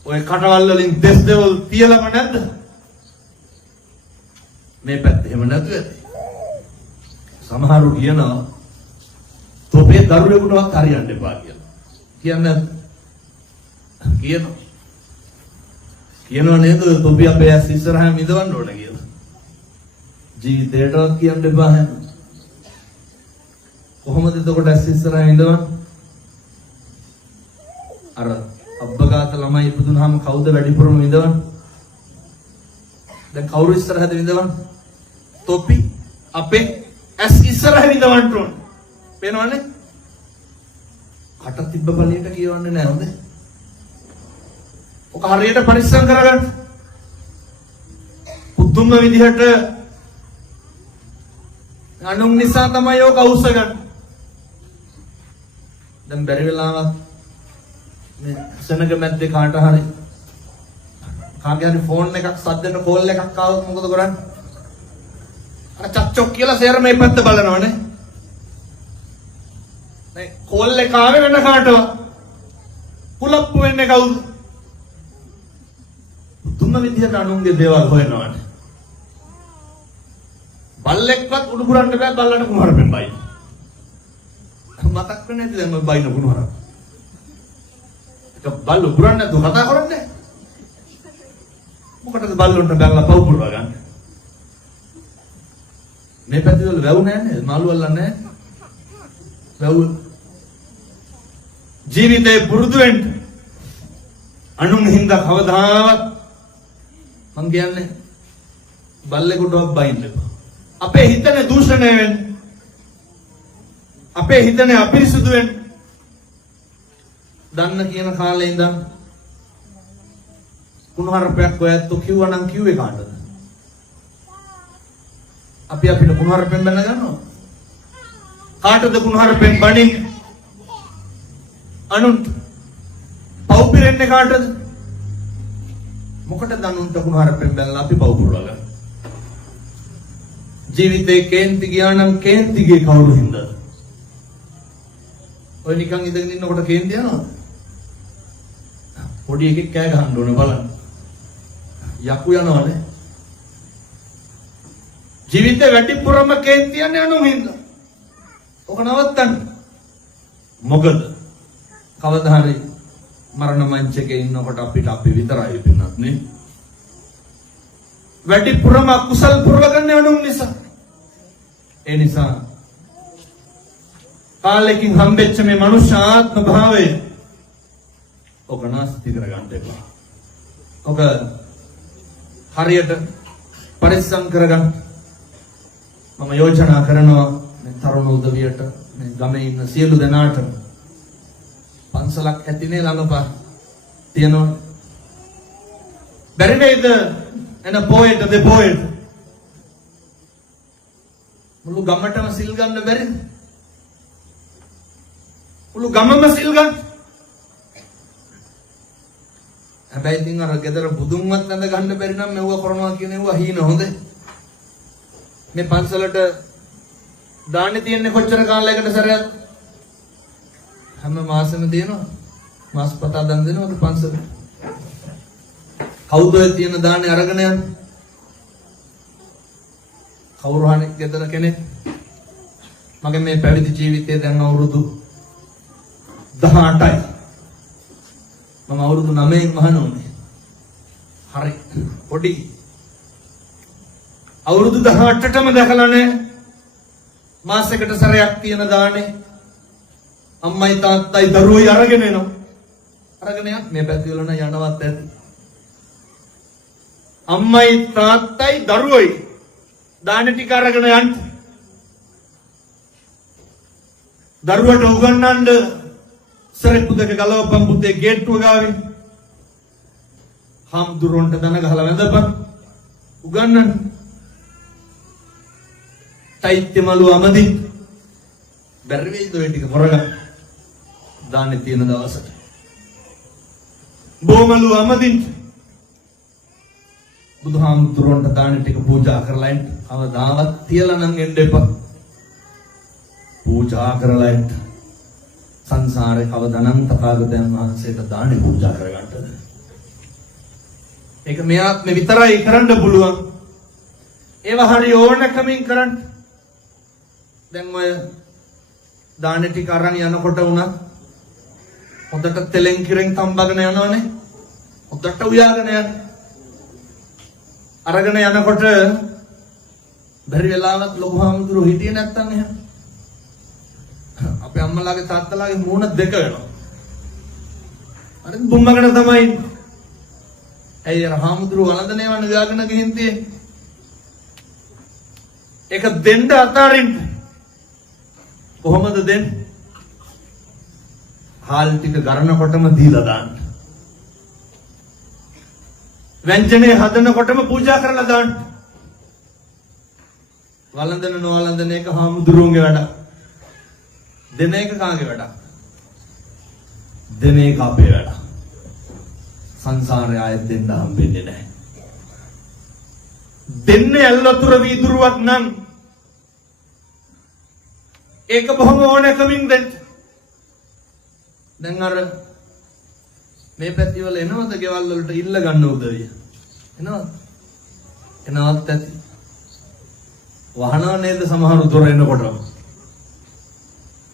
ඔය කටවල් වලින් දෙස් දෙවල් තියලම නැද්ද? මේ පැත්තේ එහෙම නැතුව ඇති. සමහරු කියනවා තොපේ දරුවෙකුටවත් හරියන්න එපා කියලා. කියන්නේ කියනවා නේද තොපේ අපේ ඇස් ඉස්සරහා මිදවන්න ඕන කියලා. ජීවිතේටවත් කියන්න එපා හැම. කොහොමද එතකොට ඇස් ඉස්සරහා මිදවන්නේ? අර අබ්බගාත ළමයි ඉපදුනහම කවුද වැඩිපුරම විඳවන්නේ? දැන් කවුරු ඉස්සරහද විඳවන්නේ? තොපි අපේ ඇස් ඉස්සරහ විඳවන්න ඕන. පේනවනේ? කට තිබ්බ බලයට කියවන්නේ නැහැ හොඳ. ඔක හරියට පරිස්සම් කරගන්න. පුදුම විදිහට අනුන් නිසා තමයි ඔක අවශ්‍ය ගන්න. දැන් බැරි වෙලාවක් මේ සෙනග මැද්දේ කාට හරි කාගේ හරි ෆෝන් එකක් සද්දෙන්න කෝල් එකක් ආවොත් මොකද කරන්නේ? අර චච්චොක් කියලා සේර මේ පැත්ත බලනවනේ. නේ කෝල් එක ආවේ වෙන කාටවත්. පුලප්පු වෙන්නේ කවුද? තුම විදිහට අනුන්ගේ දේවල් හොයනවානේ. බල්ලෙක්වත් උඩු පුරන්න බෑ බල්ලට කුණහරුපෙන් බයි. මතක් වෙන්නේ නැති දැන් මම බයින කුණහරුප. ඒක බල්ල පුරන්න නැතුව කතා කරන්නේ. මොකටද බල්ලොන්ට බැලලා පව් පුරවා ගන්න? මේ පැත්තේ වල වැව් නැහැ මාළු අල්ලන්නේ වැව්. ජීවිතේ පුරුදු වෙන්න අනුන් හින්දා කවදාවත් මං කියන්නේ බල්ලෙකුටවත් බයින්න එපා. අපේ හිතනේ දූෂණය වෙන්නේ. අපේ හිතනේ අපිරිසුදු වෙන්නේ. දන්න කියන කාලේ ඉඳන් කුණහරුපයක් ඔයත් කිව්වනම් කිව්වේ කාටද? අපි අපිට කුණහරුපෙන් බැන ගන්නවා. කාටද කුණහරුපෙන් බණින්නේ? අනුන්ට. පව් පිරෙන්නේ කාටද? මොකටද අනුන්ට කුණහරුපෙන් බැලලා අපි පව් පුරලා ගන්න? ජීවිතේ කේන්ති ගියා නම් කේන්තිගේ කවුරු හින්දාද? ඔය නිකන් ඉඳගෙන ඉන්නකොට කේන්ති යනවා. පොඩි එකෙක් කෑ ගහන්න ඕන බලන්න. යකු යනවනේ. ජීවිතේ වැඩිපුරම කේන්ති යන්නේ අනුන් හින්දා. ඔක නවත්තන්න. මොකද කවදා හරි මරණ මංචකේ ඉන්නකොට අපිට අපි විතරයි පින්නත් නේ. වැඩිපුරම කුසල් පුරවගන්නේ අනුන් නිසා. ඒ නිසා කාලෙකින් හම්බෙච්ච මේ මනුෂ්‍ය ආත්ම භාවය ඔක නැස්ති කරගන්න එපා. ඔක හරියට පරිස්සම් කරගන්න. මම යෝජනා කරනවා මේ තරුණ උදවියට මේ ගමේ ඉන්න සියලු දෙනාට පන්සලක් ඇතිනේ ළඟපා තියනවා. බැරි නේද එන පොයට දෙපොයට මුළු ගමටම සිල් ගන්න බැරිද? මුළු ගමම සිල් ගන්න. හැබැයි ඉතින් අර ගෙදර බුදුන්වත් නැඳ ගන්න බැරි නම් මෙව්ව කරනවා කියන ඒවා හීන හොඳේ. මේ පන්සලට දාන්නේ තියන්නේ කොච්චර කාලයකට සැරයක්? හැම මාසෙම දෙනවා. මාස පතා දන් දෙනවද පන්සලට? කවුද ඔය තියෙන දාන්නේ අරගෙන යන්නේ? කවුරු හරි ගෙදර කෙනෙක් මගේ මේ පැවිදි ජීවිතේ දැන් අවුරුදු 18යි. මම අවුරුදු 9න් මහණ වුණේ. හරි පොඩි. අවුරුදු 18ටම දැකලා නැහැ. මාසෙකට සැරයක් තියෙන දානේ අම්මයි තාත්තයි දරුවෝයි අරගෙන එනවා. අරගෙන යන්න මේ පැති වල නම් යනවත් ඇති. අම්මයි තාත්තයි දරුවෝයි දාන ටික අරගෙන යන්න. දරුවට උගන්වන්න සරෙප්පු දෙක ගලවපන් පුතේ ගේට්ටුව ගාවේ. හාමුදුරුවන්ට දන ගහලා වැඳපන්. උගන්වන්න. චෛත්‍ය මළුව අමදින්. බැරි වෙයිද ඔය ටික කරගන්න. දාන්නේ තියෙන දවසට. බොමළුව අමදින්. බුදුහාමුදුරුවන්ට දාන ටික පූජා කරලා එන්න. අවදාවත් තියලා නම් එන්න එපා. පූජා කරලා එන්න. සංසාරේ කවදානම් තථාගතයන් වහන්සේට දානේ පූජා කරගන්නද? ඒක මෙයාත් මේ විතරයි කරන්න පුළුවන්. ඒව හරි ඕනකමින් කරන්න. දැන් ඔය දානේ ටික අරන් යනකොට උනා හොඳට තෙලෙන් කිරෙන් තම්බගෙන යනවනේ. හොඳට උයාගෙන යන. අරගෙන යනකොට බැරි වෙලාවත් ලොකු හාමුදුරුවෝ හිටියේ නැත්තම් එහෙම අපේ අම්මලාගේ තාත්තලාගේ මූණ දෙක වෙනවා. අර බුම්මගෙන තමයි. ඇයි අර හාමුදුරුවෝ වළඳනේ වන්න ගාගෙන ගිහින් තියෙන්නේ. ඒක දෙන්න අතාරින්න. කොහොමද දෙන්නේ? හාල් ටික ගරනකොටම දීලා දාන්න. ව්‍යංජනේ හදනකොටම පූජා කරලා දාන්න. වළඳන නොවළඳන එක හාමුදුරුවන්ගේ වැඩක්. දෙන එක කාගේ වැඩක්? දෙන එක අපේ වැඩක්. සංසාරේ ආයෙත් දෙන්න හම්බෙන්නේ නැහැ. දෙන්නේ ඇල්ලතුර වීදුරුවක් නම් ඒක බොහොම ඕනකමින් දෙන්න. දැන් අර මේ පැති වල එනවද ගෙවල් වලට ඉල්ල ගන්න උදවිය? එනවද? එනවත් ඇති. වහනවා නේද සමහරු දොර එනකොටම.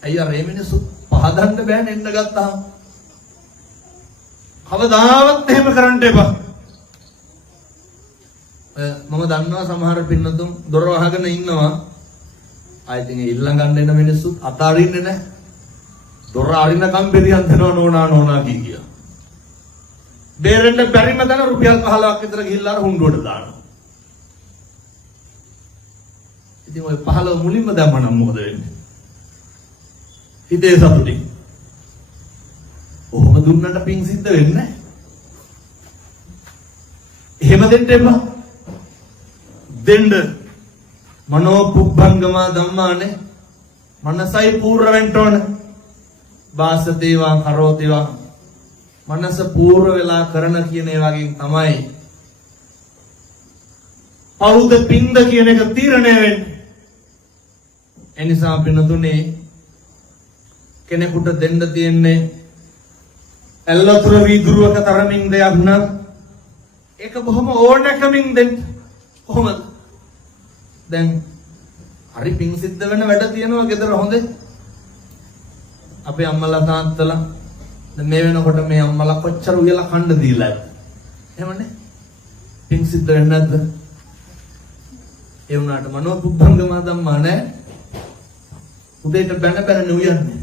අයියා මේ මිනිස්සු පහදන්න බෑනේ එන්න ගත්තාම. කවදාවත් එහෙම කරන්න එපා. මම දන්නවා සමහර පින්නතුන් දොර වහගෙන ඉන්නවා. ආයෙත් ඉල්ල ගන්න එන මිනිස්සු අතාරින්නේ නැහැ. දොර අරිනකම් බෙරියන් දෙනවා නෝනා කිය. බේරෙන්න බැරිම තැන රුපියල් 15ක් විතර ගිහිල්ලා අර හුඬුවට දානවා. ඉතින් ඔය 15 මුලින්ම දැම්මනම් මොකද වෙන්නේ? හිතේ සතුටින්. ඔහොම දුන්නට පිං සිද්ධ වෙන්නේ නැහැ. එහෙම දෙන්න එපා. දෙන්න මනෝ පුබ්බංගම ධම්මානේ මනසයි පූර්ව වෙන්න ඕන. වාසතේවා කරෝතේවා මනස පූර්ව වෙලා කරන කියන ඒ වගේ තමයි පෞද පින්ද කියන එක තීරණය වෙන්නේ. එනිසා පින්නතුනේ කෙනෙකුට දෙන්න තියෙන්නේ ඇල්ලතුර වීදුරුවක තරමින් දෙයක් නම් ඒක බොහොම ඕනකමින් දෙන්න. කොහොමද? දැන් හරි පිං සිද්ධ වෙන වැඩ තියෙනවා ගෙදර හොඳේ. අපේ අම්මලා තාත්තලා දැන් මේ වෙනකොට මේ අම්මලා කොච්චර උයලා කන්න දීලාද? එහෙමනේ. පිං සිද්ධ වෙන්නේ නැද්ද? ඒ වුණාට මනෝ පුබ්බංගම ධම්මා නැහැ. උදේට බැන උයන්නේ.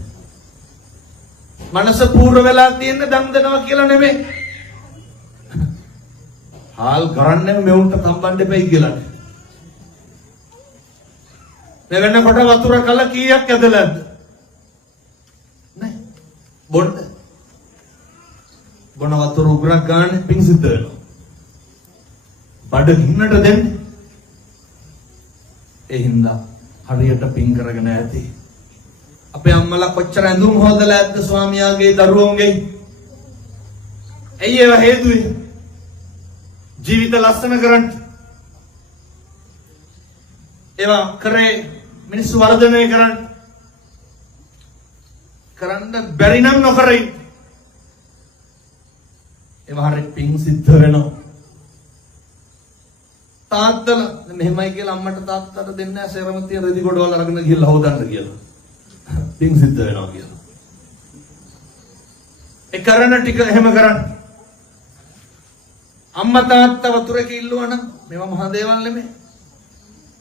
මනස පූර්ව වෙලා තියෙන දන් දෙනවා කියලා නෙමෙයි. හාල් කරන්නේ මෙවුන්ට සම්බන්ධ දෙපයි කියලා. මේ වෙනකොට වතුර කල කීයක් ඇදලාද? නැහැ. බොන්න. බොන වතුර උගරක් ගන්න පිං සිද්ධ වෙනවා. බඩ ගින්නට දෙන්නේ. ඒ හින්දා හරියට පිං කරගෙන ඇති. අපේ අම්මලා කොච්චර ඇඳුම් හොදලා ඇද්ද ස්වාමියාගේ දරුවෝන්ගේ? ඇයි ඒව හේතුවේ? ජීවිත ලස්සන කරන්න. ඒවා කරේ මිනිස්සු වර්ධනය කරන්න බැරි නම් නොකරයි. ඒවා හරිය පිං සිද්ධ වෙනවා. තාත්තලා මෙහෙමයි කියලා අම්මට තාත්තට දෙන්නේ නැහැ සේරමතිය රෙදි ගොඩවල් අරගෙන ගිහලා හොදන්න කියලා. පිං සිද්ධ වෙනවා කියලා. ඒ කරන ටික එහෙම කරන්න. අම්මා තාත්තා වතුරක ඉල්ලුවා නම් මේවා මහා දේවල් නෙමෙයි.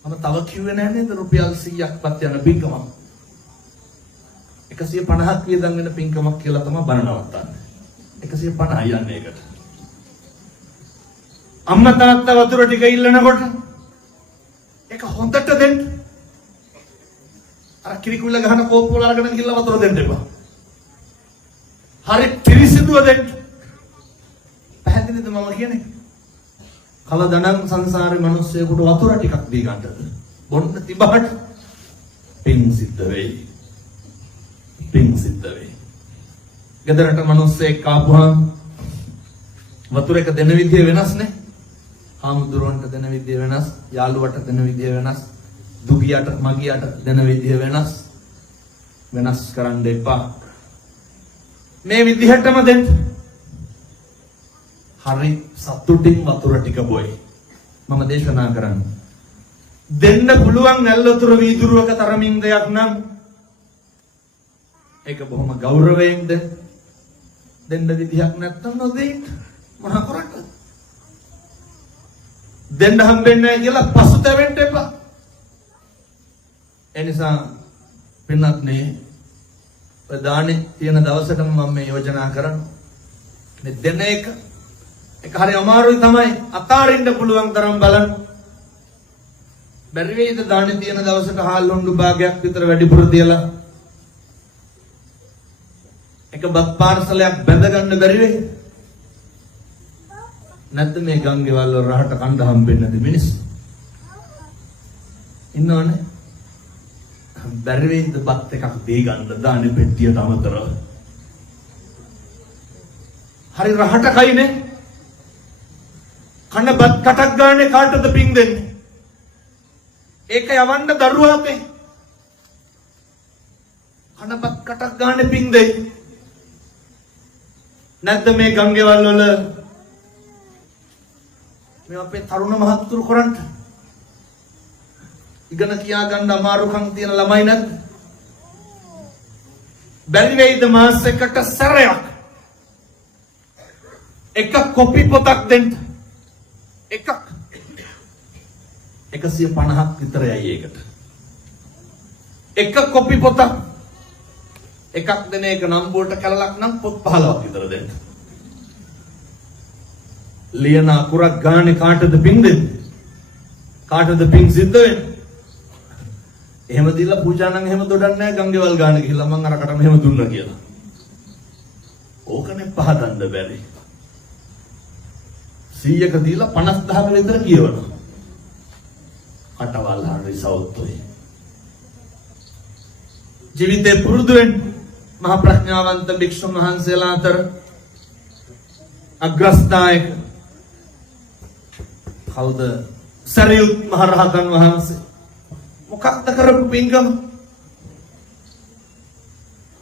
මම තව කිව්වේ නැහැ නේද රුපියල් 100ක්වත් යන පින්කමක්. 150ක් වියදම් වෙන පින්කමක් කියලා තමයි බණ නවත්තන්නේ. 150යි යන්නේ ඒකට. අම්මා තාත්තා වතුර ටික ඉල්ලනකොට ඒක හොඳට දෙන්න. අර කිරිකුල්ල ගහන කෝප්ප වල අරගෙන ගිහලා වතුර දෙන්න එපා. හරි පිරිසිදුව දෙන්න. පැහැදිලිද මම කියන්නේ? කවදානම් සංසාරේ මිනිස්සුෙකුට වතුර ටිකක් දී ගන්නද? බොන්න තිබහට පිං සිද්ධ වෙයි. පිං සිද්ධ වෙයි. ගෙදරට මිනිස්සෙක් ආපුහම වතුර එක දෙන විදිය වෙනස් නේ. හාමුදුරුවන්ට දෙන විදිය වෙනස්, යාළුවට දෙන විදිය වෙනස්, දුගියට මගියට දෙන විදිය වෙනස්. වෙනස් කරන්න එපා. මේ විදිහටම දෙන්න. හරි සතුටින් වතුර ටික බොයි. මම දේශනා කරන්නේ. දෙන්න පුළුවන් ඇල්ලතුර වීදුරුවක තරමින් දෙයක් නම් ඒක බොහොම ගෞරවයෙන් දෙන්න විදිහක් නැත්තම් නොදෙන්න. මොනවා කරන්නේ? දෙන්න හම්බෙන්නේ නැහැ කියලා පසුතැවෙන්න එපා. එනිසා පින්නත් නේ දානේ තියෙන දවසටම මම මේ යෝජනා කරනවා. මේ දෙන එක හරි අමාරුයි තමයි. අතාරින්න පුළුවන් තරම් බලන්න. බැරි වේද දානේ තියෙන දවසට හාල් හොඬු භාගයක් විතර වැඩිපුර තියලා එක බත් පාර්සලයක් බැඳ ගන්න බැරි වෙයි. නැත්නම් මේ ගංගේවල් වල රහට කණ්ඩ හම්බෙන්නේ නැති මිනිස්සු ඉන්නවනේ. බැරි වෙයිද බත් එකක් දී ගන්න දාන්නේ පෙට්ටියට අමතරව. හරි රහට කයිනේ. කන බත් කටක් ගානේ කාටද පිං දෙන්නේ? ඒක යවන්න දරුවාතේ. කන බත් කටක් ගානේ පිං දෙයි. නැද්ද මේ ගංගේවල් වල මේ අපේ තරුණ මහත්තුරු කරන්ට ඉගෙන කියා ගන්න අමාරුකම් තියෙන ළමයි නැද්ද? බැරි වෙයිද මාස එකට සැරයක් එක කොපි පොතක් දෙන්න? එකක් 150ක් විතරයි ඒකට. එක කොපි පොතක් එකක් දෙන එක නම්බුවට කලලක් නම් පොත් 15ක් විතර දෙන්න. ලියන අකුරක් ගානේ කාටද පින් දෙන්නේ? කාටද පින් සිද්ධ වෙන්නේ? එහෙම දීලා පූජා නම් එහෙම දොඩන්නේ නැහැ ගංගේවල් ගාන ගිහිල්ලා මං අරකට මෙහෙම දුන්නා කියලා. ඕකනේ පහදන්න බැරි. 100ක දීලා 50000ක විතර කියවනවා. කටවල් හරි සෞත්තුයි. ජීවිතේ පුරුදු වෙන්න මහ ප්‍රඥාවන්ත භික්ෂුන් වහන්සේලා අතර අග්‍රස්ථායක කවුද? සරියුත් මහ රහතන් වහන්සේ. මොකක්ද කරපු පින්කම?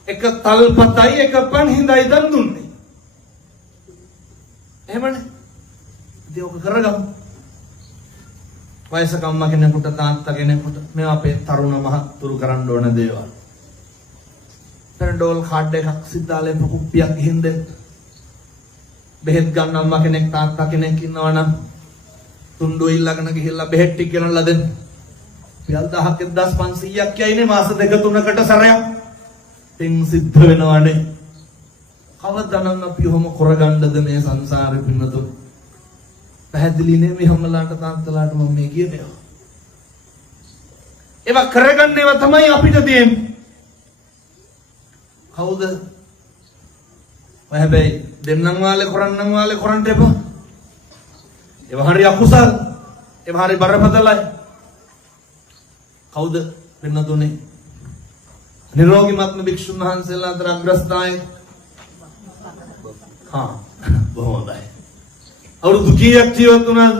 එක තල්පතයි එක පන් හිඳයි දන් දුන්නේ. එහෙමනේ. ඉතින් ඔක කරගමු. වයසක අම්මා කෙනෙකුට තාත්තා කෙනෙකුට මේ අපේ තරුණ මහත්තුරු කරන්න ඕන දේවල්. පෙරඩෝල් කාඩ් එකක් සිතාලේ කුප්පියක් ගිහින් දෙන්න. බෙහෙත් ගන්න අම්මා කෙනෙක් තාත්තා කෙනෙක් ඉන්නවා නම් තුන්ඩුව ඉල්ලගෙන ගිහිල්ලා බෙහෙත් ටික ගෙනල්ලා දෙන්න. පියල් 1000ක් 1500ක් යයිනේ මාස දෙක තුනකට සැරයක්. පින් සිද්ධ වෙනවනේ. කවදානම් අපි ඔහොම කරගන්නද මේ සංසාරේ පින්නතුන්? පැහැදිලිනේ මේ හැමලාට තාත්තලාට මම මේ කියන්නේ. ඒවා කරගන්න ඒවා තමයි අපිට තියෙන්නේ. කවුද? ඔය හැබැයි දෙන්නම් වාලේ කරන්න එපා. ඒවා හරි අකුසල්. ඒවා හරි බරපතලයි. කවුද වෙන දුන්නේ? නිරෝගීමත්ම භික්ෂුන් වහන්සේලා අතර අග්‍රස්ථායක. බොහොම හොඳයි. අවුරුදු කීයක් ජීවත් වුණාද?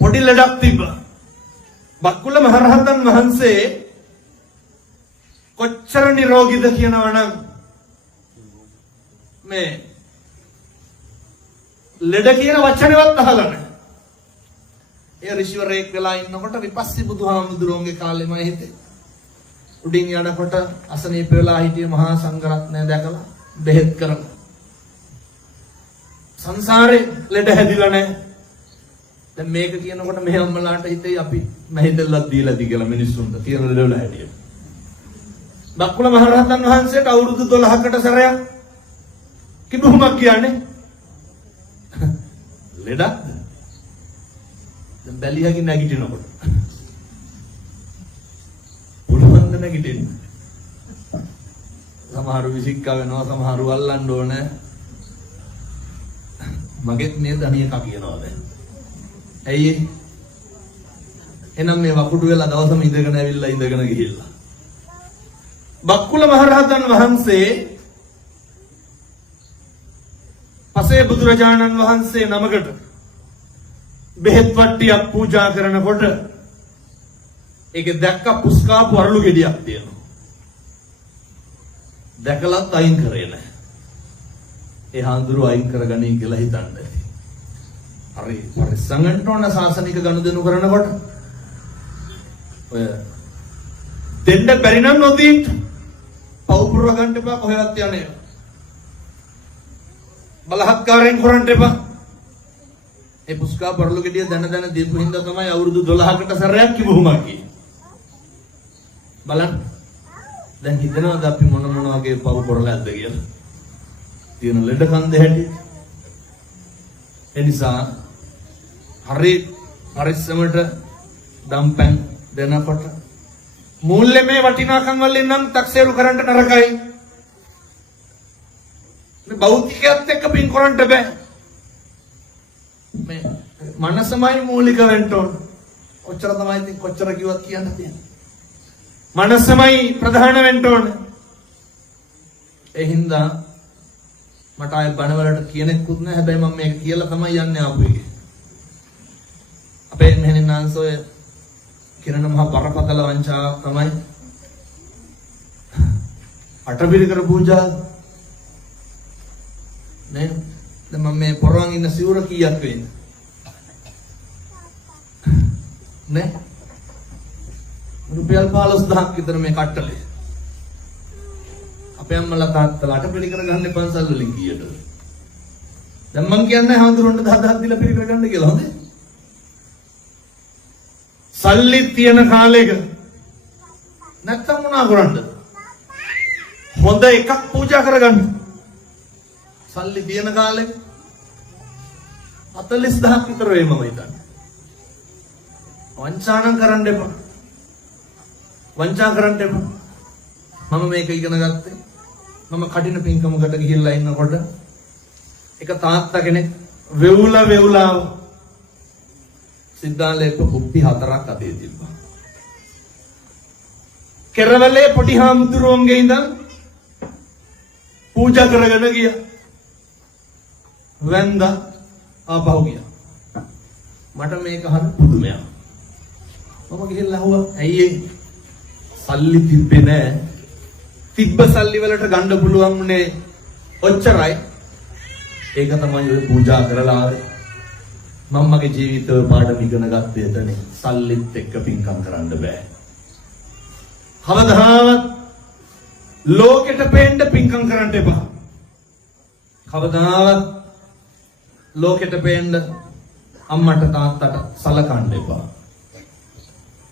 පොඩි ලඩක් තිබ්බා. බක්කුල මහරහතන් වහන්සේ කොච්චර නිරෝගීද කියනවනම් මේ ලෙඩ කියන වචනේවත් අහලා නැහැ. ඒ ඍෂිවරයෙක් වෙලා ඉන්නකොට විපස්සී බුදුහාමුදුරුවන්ගේ කාලෙම හිතේ උඩින් යනකොට අසනීප වෙලා හිටිය මහා සංඝරත්නය දැකලා බෙහෙත් කරනවා. සංසාරේ ලෙඩ හැදිලා නැහැ. දැන් මේක කියනකොට මෙහෙ අම්මලාට හිතේ අපි මහිදල්ලක් දීලාද කියලා මිනිස්සුන්ට කියන ලෙඩවල හැටියට. බක්කුල මහරහතන් වහන්සේට අවුරුදු 12කට සැරයක් කිඹුමක් කියන්නේ ලෙඩක්. දැන් බැලියගේ නැගිටිනකොට පුළුවන් ද නැගිටින්න? සමහරු විසික්කා වෙනවා, සමහරු අල්ලන්න ඕනේ. මගෙත් මේ දණියක කියනවා දැන්. ඇයි? එනම් මේ වකුඩු වෙලා දවසම ඉඳගෙන ඇවිල්ලා ඉඳගෙන ගිහිල්ලා. බක්කුල මහරහතන් වහන්සේ පසේ බුදුරජාණන් වහන්සේ නමකට බෙහෙත් වට්ටියක් පූජා කරනකොට ඒකේ දැක්ක පුස්කාපු අරලු ගෙඩියක් තියෙනවා. දැකලත් අයින් කරේ නැහැ. ඒ හාමුදුරු අයින් කරගනී කියලා හිතන්නේ. හරි පරිසංගණ්ඨෝන සාසනික ගනුදෙනු කරනකොට ඔය දෙන්න බැරි නම් නොදී පවුපුරව ගන්න එපා කොහෙවත් යන්නේ. බලහත්කාරයෙන් කරන්න එපා. ඒ පුස්කා පරලු ගෙඩිය දන දීපු හින්දා තමයි අවුරුදු 12කට සැරයක් කිව්වුමක් කියේ. බලන්න. දැන් හිතනවාද අපි මොන වගේ පව් කරලාද කියලා? තියෙන ලෙඩ කන්ද හැටි. එනිසා හරි පරිස්සමට දම්පැන් දෙනකොට මූල්‍යමය වටිනාකම් වලින් නම් තක්සේරු කරන්න නරකයි. මේ භෞතිකයත් එක්ක පින් කරන්න බෑ. මේ මනසමයි මූලික වෙන්න ඕන. ඔච්චර තමයි ඉතින් කොච්චර කිව්වත් කියන්න තියෙන්නේ. මනසමයි ප්‍රධාන වෙන්න ඕන. ඒ හින්දා මට ආයෙ බණවලට කියනෙකුත් නැහැ. හැබැයි මම මේක කියලා තමයි යන්නේ ආපු එකේ. අපේ මෙහෙණින්නාන්සෝය කිරණ මහ බරපතල වංචාවක් තමයි අටපිරිකර පූජා නේ. දැන් මම මේ පොරවන් ඉන්න සිවුර කීයක් වෙන්නේ නේ? රුපියල් 15000ක් විතර මේ කට්ටලේ. අපේ අම්මලා තාත්තලා අටපිරිකර ගන්න පන්සල් වලින් කීයද? දැන් මම කියන්නේ හඳුරන්න 10000ක් දීලා පිරිකර ගන්න කියලා. හොඳේ. සල්ලි තියෙන කාලෙක නැත්තම් මොනා කරන්නද? හොඳ එකක් පූජා කරගන්න. සල්ලි තියෙන කාලෙක 40000ක් විතර වෙයි මම හිතන්නේ. වංචානම් කරන්න එපා. වංචා කරන්න එපා. මම මේක ඉගෙන ගත්තේ මම කඩින පින්කමකට ගිහිල්ලා ඉන්නකොට එක තාත්තා කෙනෙක් වෙවුලා සිද්ධාලේප කුප්පි 4ක් අතේ තිබ්බා. කෙරවලේ පොඩි හාමුදුරුවන්ගේ ඉඳන් පූජා කරගෙන ගියා. වැන්දා ආපහු ගියා. මට මේක හරි පුදුමයක්. මම ගිහිල්ලා අහුවා ඇයි සල්ලි තිබ්බේ නෑ? තිබ්බ සල්ලි වලට ගන්න පුළුවන් උනේ ඔච්චරයි. ඒක තමයි ඔය පූජා කරලා ආවේ. මම මගේ ජීවිතේ පාඩම ඉගෙන ගත්තේ එතනේ. සල්ලිත් එක්ක පින්කම් කරන්න බෑ. කවදාවත් ලෝකෙට පෙන්න පින්කම් කරන්න එපා. කවදාවත් ලෝකෙට පෙන්න අම්මට තාත්තට සලකන්න එපා.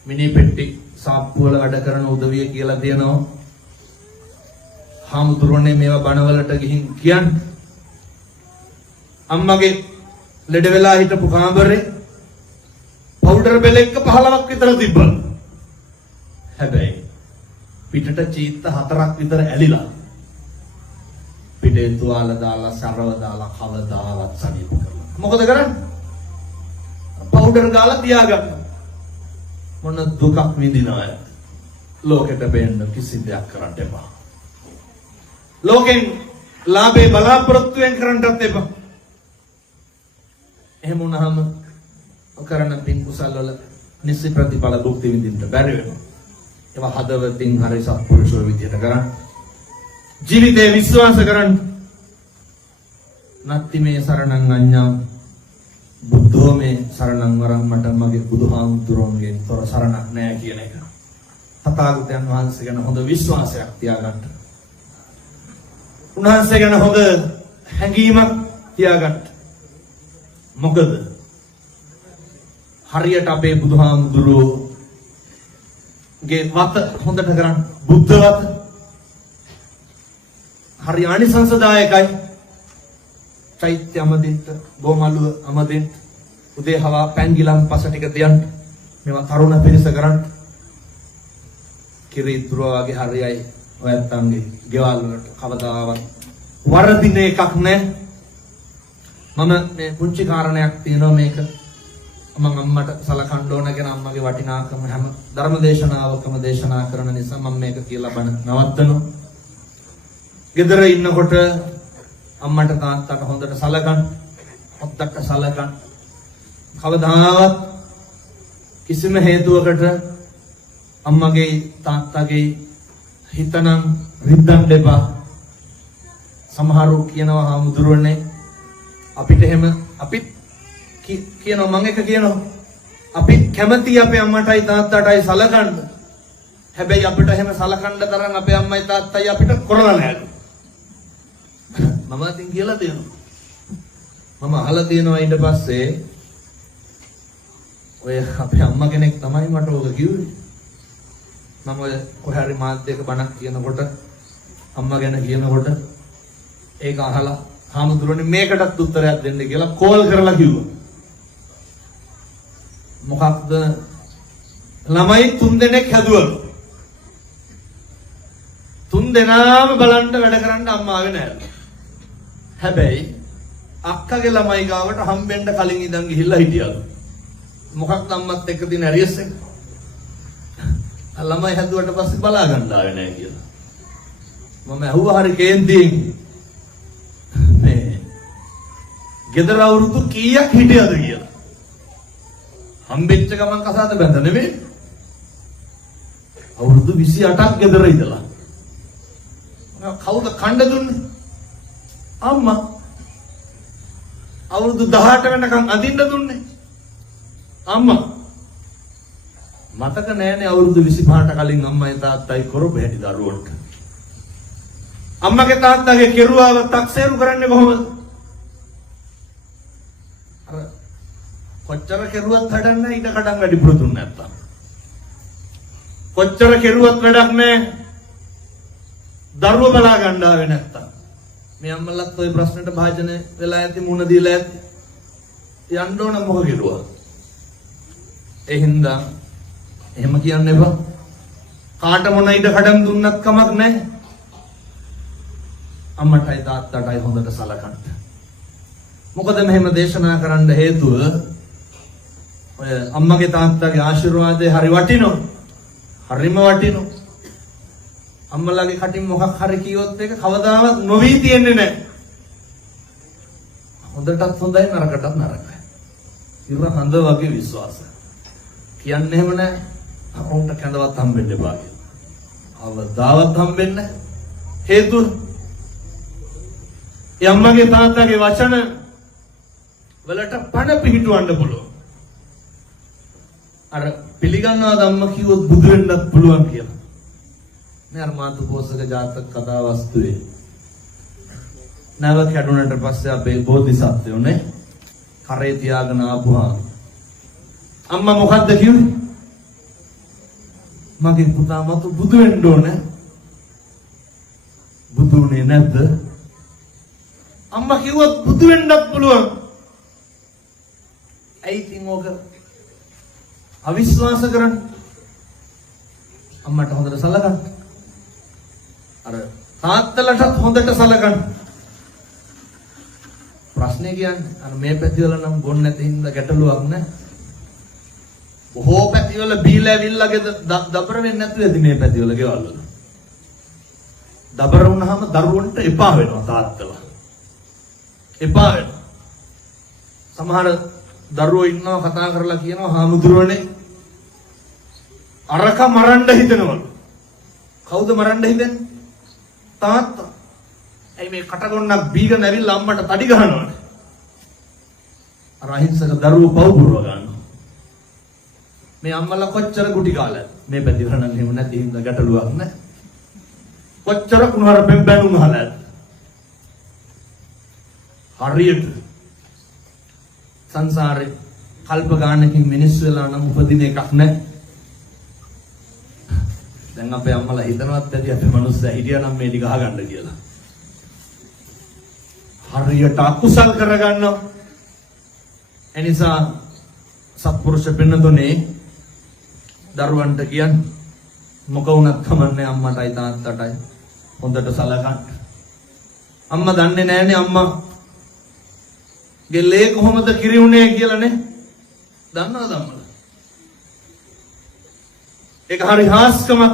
මිනි පෙට්ටි සාප්පු වල වැඩ කරන උදවිය කියලා දෙනවා. හාමුදුරනේ මේවා බණවලට ගිහින් කියන්නේ. අම්මගේ ලෙඩ වෙලා හිටපු කාමරේ පවුඩර් බෙල එක 15ක් විතර තිබ්බා. හැබැයි පිටට චීත්ත 4ක් විතර ඇලිලා. පිටේ තුවාල දාලා සරව දාලා කවදාවත් සනීප කරලා. මොකද කරන්නේ? පවුඩර් ගාලා තියාගන්න. මොන දුකක් විඳිනවද? ලෝකෙට බෙන්න කිසි දෙයක් කරන්න එපා. ලෝකෙන් ලාභේ බලාපොරොත්තුෙන් කරන්නත් එපා. එහෙම වුණාම කරන පින් කුසල වල නිසි ප්‍රතිඵල භුක්ති විඳින්න බැරි වෙනවා. ඒවා හදවතින් හරි සත්පුරුෂෝ විදියට කරන්න. ජීවිතේ විශ්වාස කරන්න. නත්ති මේ සරණං අඤ්ඤා බුද්ධෝ මේ සරණං වරං මට මගේ බුදුහාමුදුරන්ගෙන් තොර සරණක් නැහැ කියන එක. තථාගතයන් වහන්සේ ගැන හොඳ විශ්වාසයක් තියාගන්න. උන්වහන්සේ ගැන හොඳ හැඟීමක් තියාගන්න. මොකද හරියට අපේ බුදුහාමුදුරුවෝගේ වත හොඳට කරන්න. බුද්ධ වත හරි ආනිසංසදායකයි. චෛත්‍ය අමදින්න, බොමලුව අමදින්න, උදේ හවා පැංගිලම් පස ටික තියන්න. මේවා තරුණ පිරිස කරන්න. කිරිතුරු වගේ හරියයි ඔයත්තන්ගේ ගෙවල් වලට කවදාවත් වරදින එකක් නැහැ. මම මේ පුංචි කාරණයක් තියෙනවා මේක මම අම්මට සලකන්න ඕන ගැන අම්මගේ වටිනාකම හැම ධර්මදේශනාවකම දේශනා කරන නිසා මම මේක කියලා බණ නවත්තනවා. ගෙදර ඉන්නකොට අම්මට තාත්තට හොඳට සලකන්න, හොද්දට සලකන්න. කවදාවත් කිසිම හේතුවකට අම්මගේ තාත්තගේ හිතනම් රිද්දන්න එපා. සමහරව කියනවා හාමුදුරුවනේ අපිට එහෙම අපිත් කියනවා මම එක කියනවා අපි කැමති අපේ අම්මටයි තාත්තටයි සලකන්න. හැබැයි අපිට එහෙම සලකන්න තරම් අපේ අම්මයි තාත්තයි අපිට කරලා නැහැ. මම අතින් කියලා දෙනවා. මම අහලා තියෙනවා ඊට පස්සේ ඔය අපේ අම්මා කෙනෙක් තමයි මට ඕක කිව්වේ. මම ඔය කොහේ හරි මාධ්‍යයක බණක් කියනකොට අම්මා ගැන කියනකොට ඒක අහලා හාමුදුරනේ මේකටත් උත්තරයක් දෙන්න කියලා කෝල් කරලා කිව්වා. මොකක්ද? ළමයි 3 දෙනෙක් හැදුවලු. 3 දෙනාම බලන්න වැඩ කරන්න අම්මා ආවේ නැහැ. හැබැයි අක්කගේ ළමයි ගාවට හම්බෙන්න කලින් ඉඳන් ගිහිල්ලා හිටියලු. මොකක්ද අම්මත් එක්ක තියෙන ඇරියස් එක? ළමයි හැදුවට පස්සේ බලා ගන්න ආවේ නැහැ කියලා. මම ඇහුවා හරි කේන්තියෙන් මේ ගෙදර අවුරුදු කීයක් හිටියද කියලා. හම්බෙච්ච ගමන් කසාද බැඳ නෙමෙයි. අවුරුදු 28ක් ගෙදර ඉඳලා. කවුද කණ්ඩ දුන්නේ? අම්මා. අවුරුදු 18 වෙනකන් අදින්න දුන්නේ අම්මා. මතක නෑනේ අවුරුදු 25ට කලින් අම්මයි තාත්තයි කරපු හැටි දරුවන්ට. අම්මගේ තාත්තගේ කෙරුවාව තක්සේරු කරන්නේ කොහොමද? අර කොච්චර කෙරුවත් වැඩක් නෑ ඊට කඩන් වැඩි පුරුදුන් නැත්තම්. කොච්චර කෙරුවත් වැඩක් නෑ දරුව බලා ගන්න ආවේ නැත්තම්. මේ අම්මලත් ওই ප්‍රශ්නෙට භාජනය වෙලා ඇති මුණ දීලා ඇති. යන්න ඕන මොකද කෙරුවා? ඒ හින්දා එහෙම කියන්න එපා. කාට මොන ඉඩ කඩම් දුන්නත් කමක් නැහැ. අම්මටයි තාත්තටයි හොඳට සලකන්න. මොකද මෙහෙම දේශනා කරන්න හේතුව ඔය අම්මගේ තාත්තගේ ආශිර්වාදේ හරි වටිනවා. හරිම වටිනවා. අම්මලාගේ කටින් මොකක් හරි කිව්වොත් ඒක කවදාවත් නොවි තියන්නේ නැහැ. හොඳටත් හොඳයි නරකටත් නරකයි. ඉර හඳ වගේ විශ්වාසය. කියන්නේ එහෙම නැහැ. අපොන්ට කැඳවත් හම්බෙන්න එපා කියලා. අවදාවත් හම්බෙන්න හේතුව ඒ අම්මගේ තාත්තගේ වචන වලට පණ පිහිටවන්න පුළුවන්. අර පිළිගන්නවාද අම්මා කිව්වොත් බුදු වෙන්නත් පුළුවන් කියලා. මේ අර මාතු පෝසක ජාතක කතා වස්තුවේ නැව කැඩුනට පස්සේ අපේ බෝධිසත්වයෝනේ කරේ තියාගෙන ආපුවා. අම්මා මොකද්ද කිව්වේ? මගේ පුතා මතු බුදු වෙන්න ඕනේ. බුදුනේ නැද්ද? අම්මා කිව්වොත් බුදු වෙන්නත් පුළුවන්. ඇයි ඉතින් ඕක අවිශ්වාස කරන්නේ? අම්මට හොඳට සලකන්න. අර තාත්තලටත් හොඳට සලකන්න. ප්‍රශ්නේ කියන්නේ අර මේ පැතිවල නම් බොන්නේ නැති හින්දා ගැටලුවක් නැහැ. බොහෝ පැතිවල බීලා ඇවිල්ලාගේ දබර වෙන්නේ නැතුව ඇති මේ පැතිවල ගෙවල් වල. දබර වුණාම දරුවන්ට එපා වෙනවා තාත්තලා. එපා වෙනවා. සමහර දරුවෝ ඉන්නවා කතා කරලා කියනවා හාමුදුරුවනේ අරක මරන්න හිතනවලු. කවුද මරන්න හිතන්නේ? තාත්තා. ඇයි මේ කටගොන්නක් බීගෙන ඇවිල්ලා අම්මට තඩි ගහනවනේ. අර අහිංසක දරුවෝ පව් පුරව ගන්නවා. මේ අම්මලා කොච්චර ගුටි කාලද? මේ පැතිවල නම් එහෙම නැති හින්දා ගැටලුවක් නැහැ. කොච්චර කුණාර බැනුම් අහලාද? හරියට සංසාරේ කල්ප ගානකින් මිනිස්සු වෙලා නම් උපදින එකක් නැහැ. දැන් අපේ අම්මලා හිතනවත් ඇති අපේ මිනිස්සු හිටියා නම් මේ ටික අහගන්න කියලා. හරියට අකුසල් කරගන්නවා. එනිසා සත්පුරුෂ පින්නතුනේ දරුවන්ට කියන්නේ මොක වුණත් කමන්නේ අම්මටයි තාත්තටයි හොඳට සලකන්න. අම්මා දන්නේ නැහනේ අම්මා ගෙලේ කොහොමද කිරි උනේ කියලා නේ. දන්නවද අම්මලා? ඒක හරි හාස්කමක්.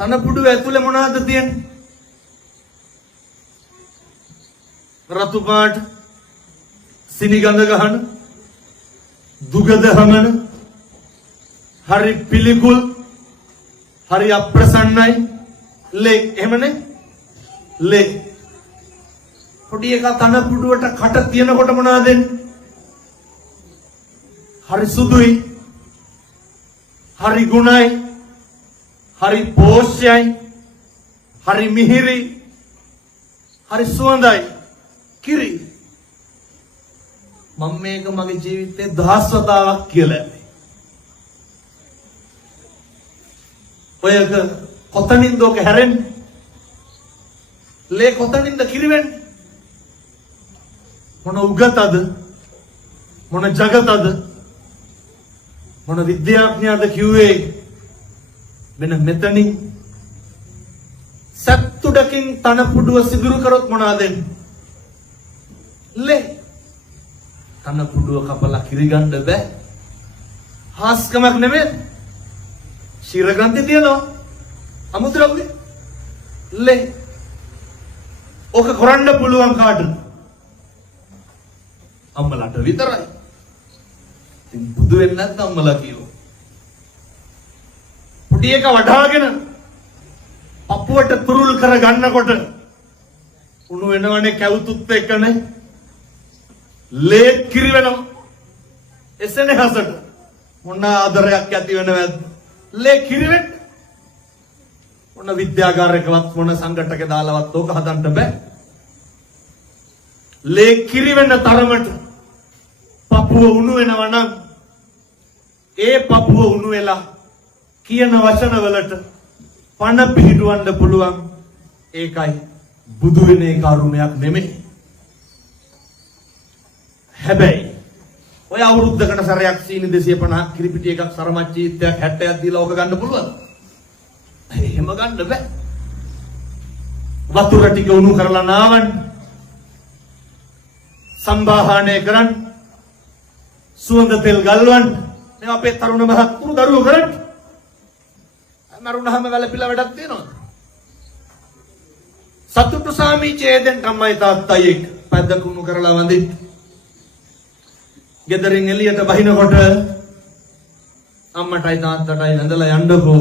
තනපුඩු ඇතුලේ මොනවද තියෙන්නේ? රතු පාට සිනිගඳ ගහන දුගද හමන හරි පිළිකුල් හරි අප්‍රසන්නයි ලේ එහෙමනේ ලේ පොඩි එකා තනපුඩුවට කට තියනකොට මොනවද දෙන්නේ? හරි සුදුයි හරි ගුණයි හරි පෝෂ්‍යයි හරි මිහිරි හරි සුවඳයි කිරි. මම මේක මගේ ජීවිතේ දහස් වතාවක් කියලා ඇති. ඔයක කොතනින්ද ඔක හැරෙන්නේ? ලේ කොතනින්ද කිරි වෙන්නේ? මොන උගතද? මොන జగතද? මොන විද්‍යාඥයාද කිව්වේ? මෙන්න මෙතනින් සත්තු වතුඩකින් තනපුඩුව සිදුරු කරොත් මොනවද වෙන්නේ? ලේ. තනපුඩුව කපලා කිරි ගන්න බෑ. හාස්කමක් නෙමෙයි. ශිරග්‍රන්ථි තියෙනවා. අමුද්‍රව්‍ය. ලේ. ඔක කරන්න පුළුවන් කාටද? අම්මලාට විතරයි. ඉතින් බුදු වෙන්නේ නැත්නම් අම්මලා කියෝ. පුටි එක වඩාගෙන අපුවට තුරුල් කර ගන්නකොට උණු වෙනවනේ කැවුතුත් එක්කනේ. ලේ කිරි වෙනවා. එසෙනේ හසට. මොන ආදරයක් ඇති වෙනවද? ලේ කිරි වෙන්න. මොන විද්‍යාගාරයකවත් මොන සංගතක දාලවත් ඕක හදන්න බෑ. ලේ කිරි වෙන්න තරමට පපුව උණු වෙනවා නම් ඒ පපුව උණු වෙලා කියන වචන වලට පණ පිහිටවන්න පුළුවන්. ඒකයි බුදු වෙනේ කරුණයක් නෙමෙයි. හැබැයි ඔය අවුරුද්දකට සැරයක් සීනි 250ක් කිරිපිටි එකක් සරමච්චීත්‍යයක් 60ක් දීලා ඕක ගන්න පුළුවන්. එහෙම ගන්න බෑ. වතුර ටික උණු කරලා නාවන්න. සම්බාහනය කරන්න. සුවඳ තෙල් ගල්වන්න. මේ අපේ තරුණ මහත්තුරු දරුවෝ කරන්න. මරුණාම වැළපිලා වැඩක් තියෙනවද? සතුටු සාමිචේදෙන් තමයි තාත්තයි එක්ක පැද්දකුණු කරලා වඳින්න. ගෙදරින් එළියට බහිනකොට අම්මටයි තාත්තටයි වැඳලා යන්නකෝ.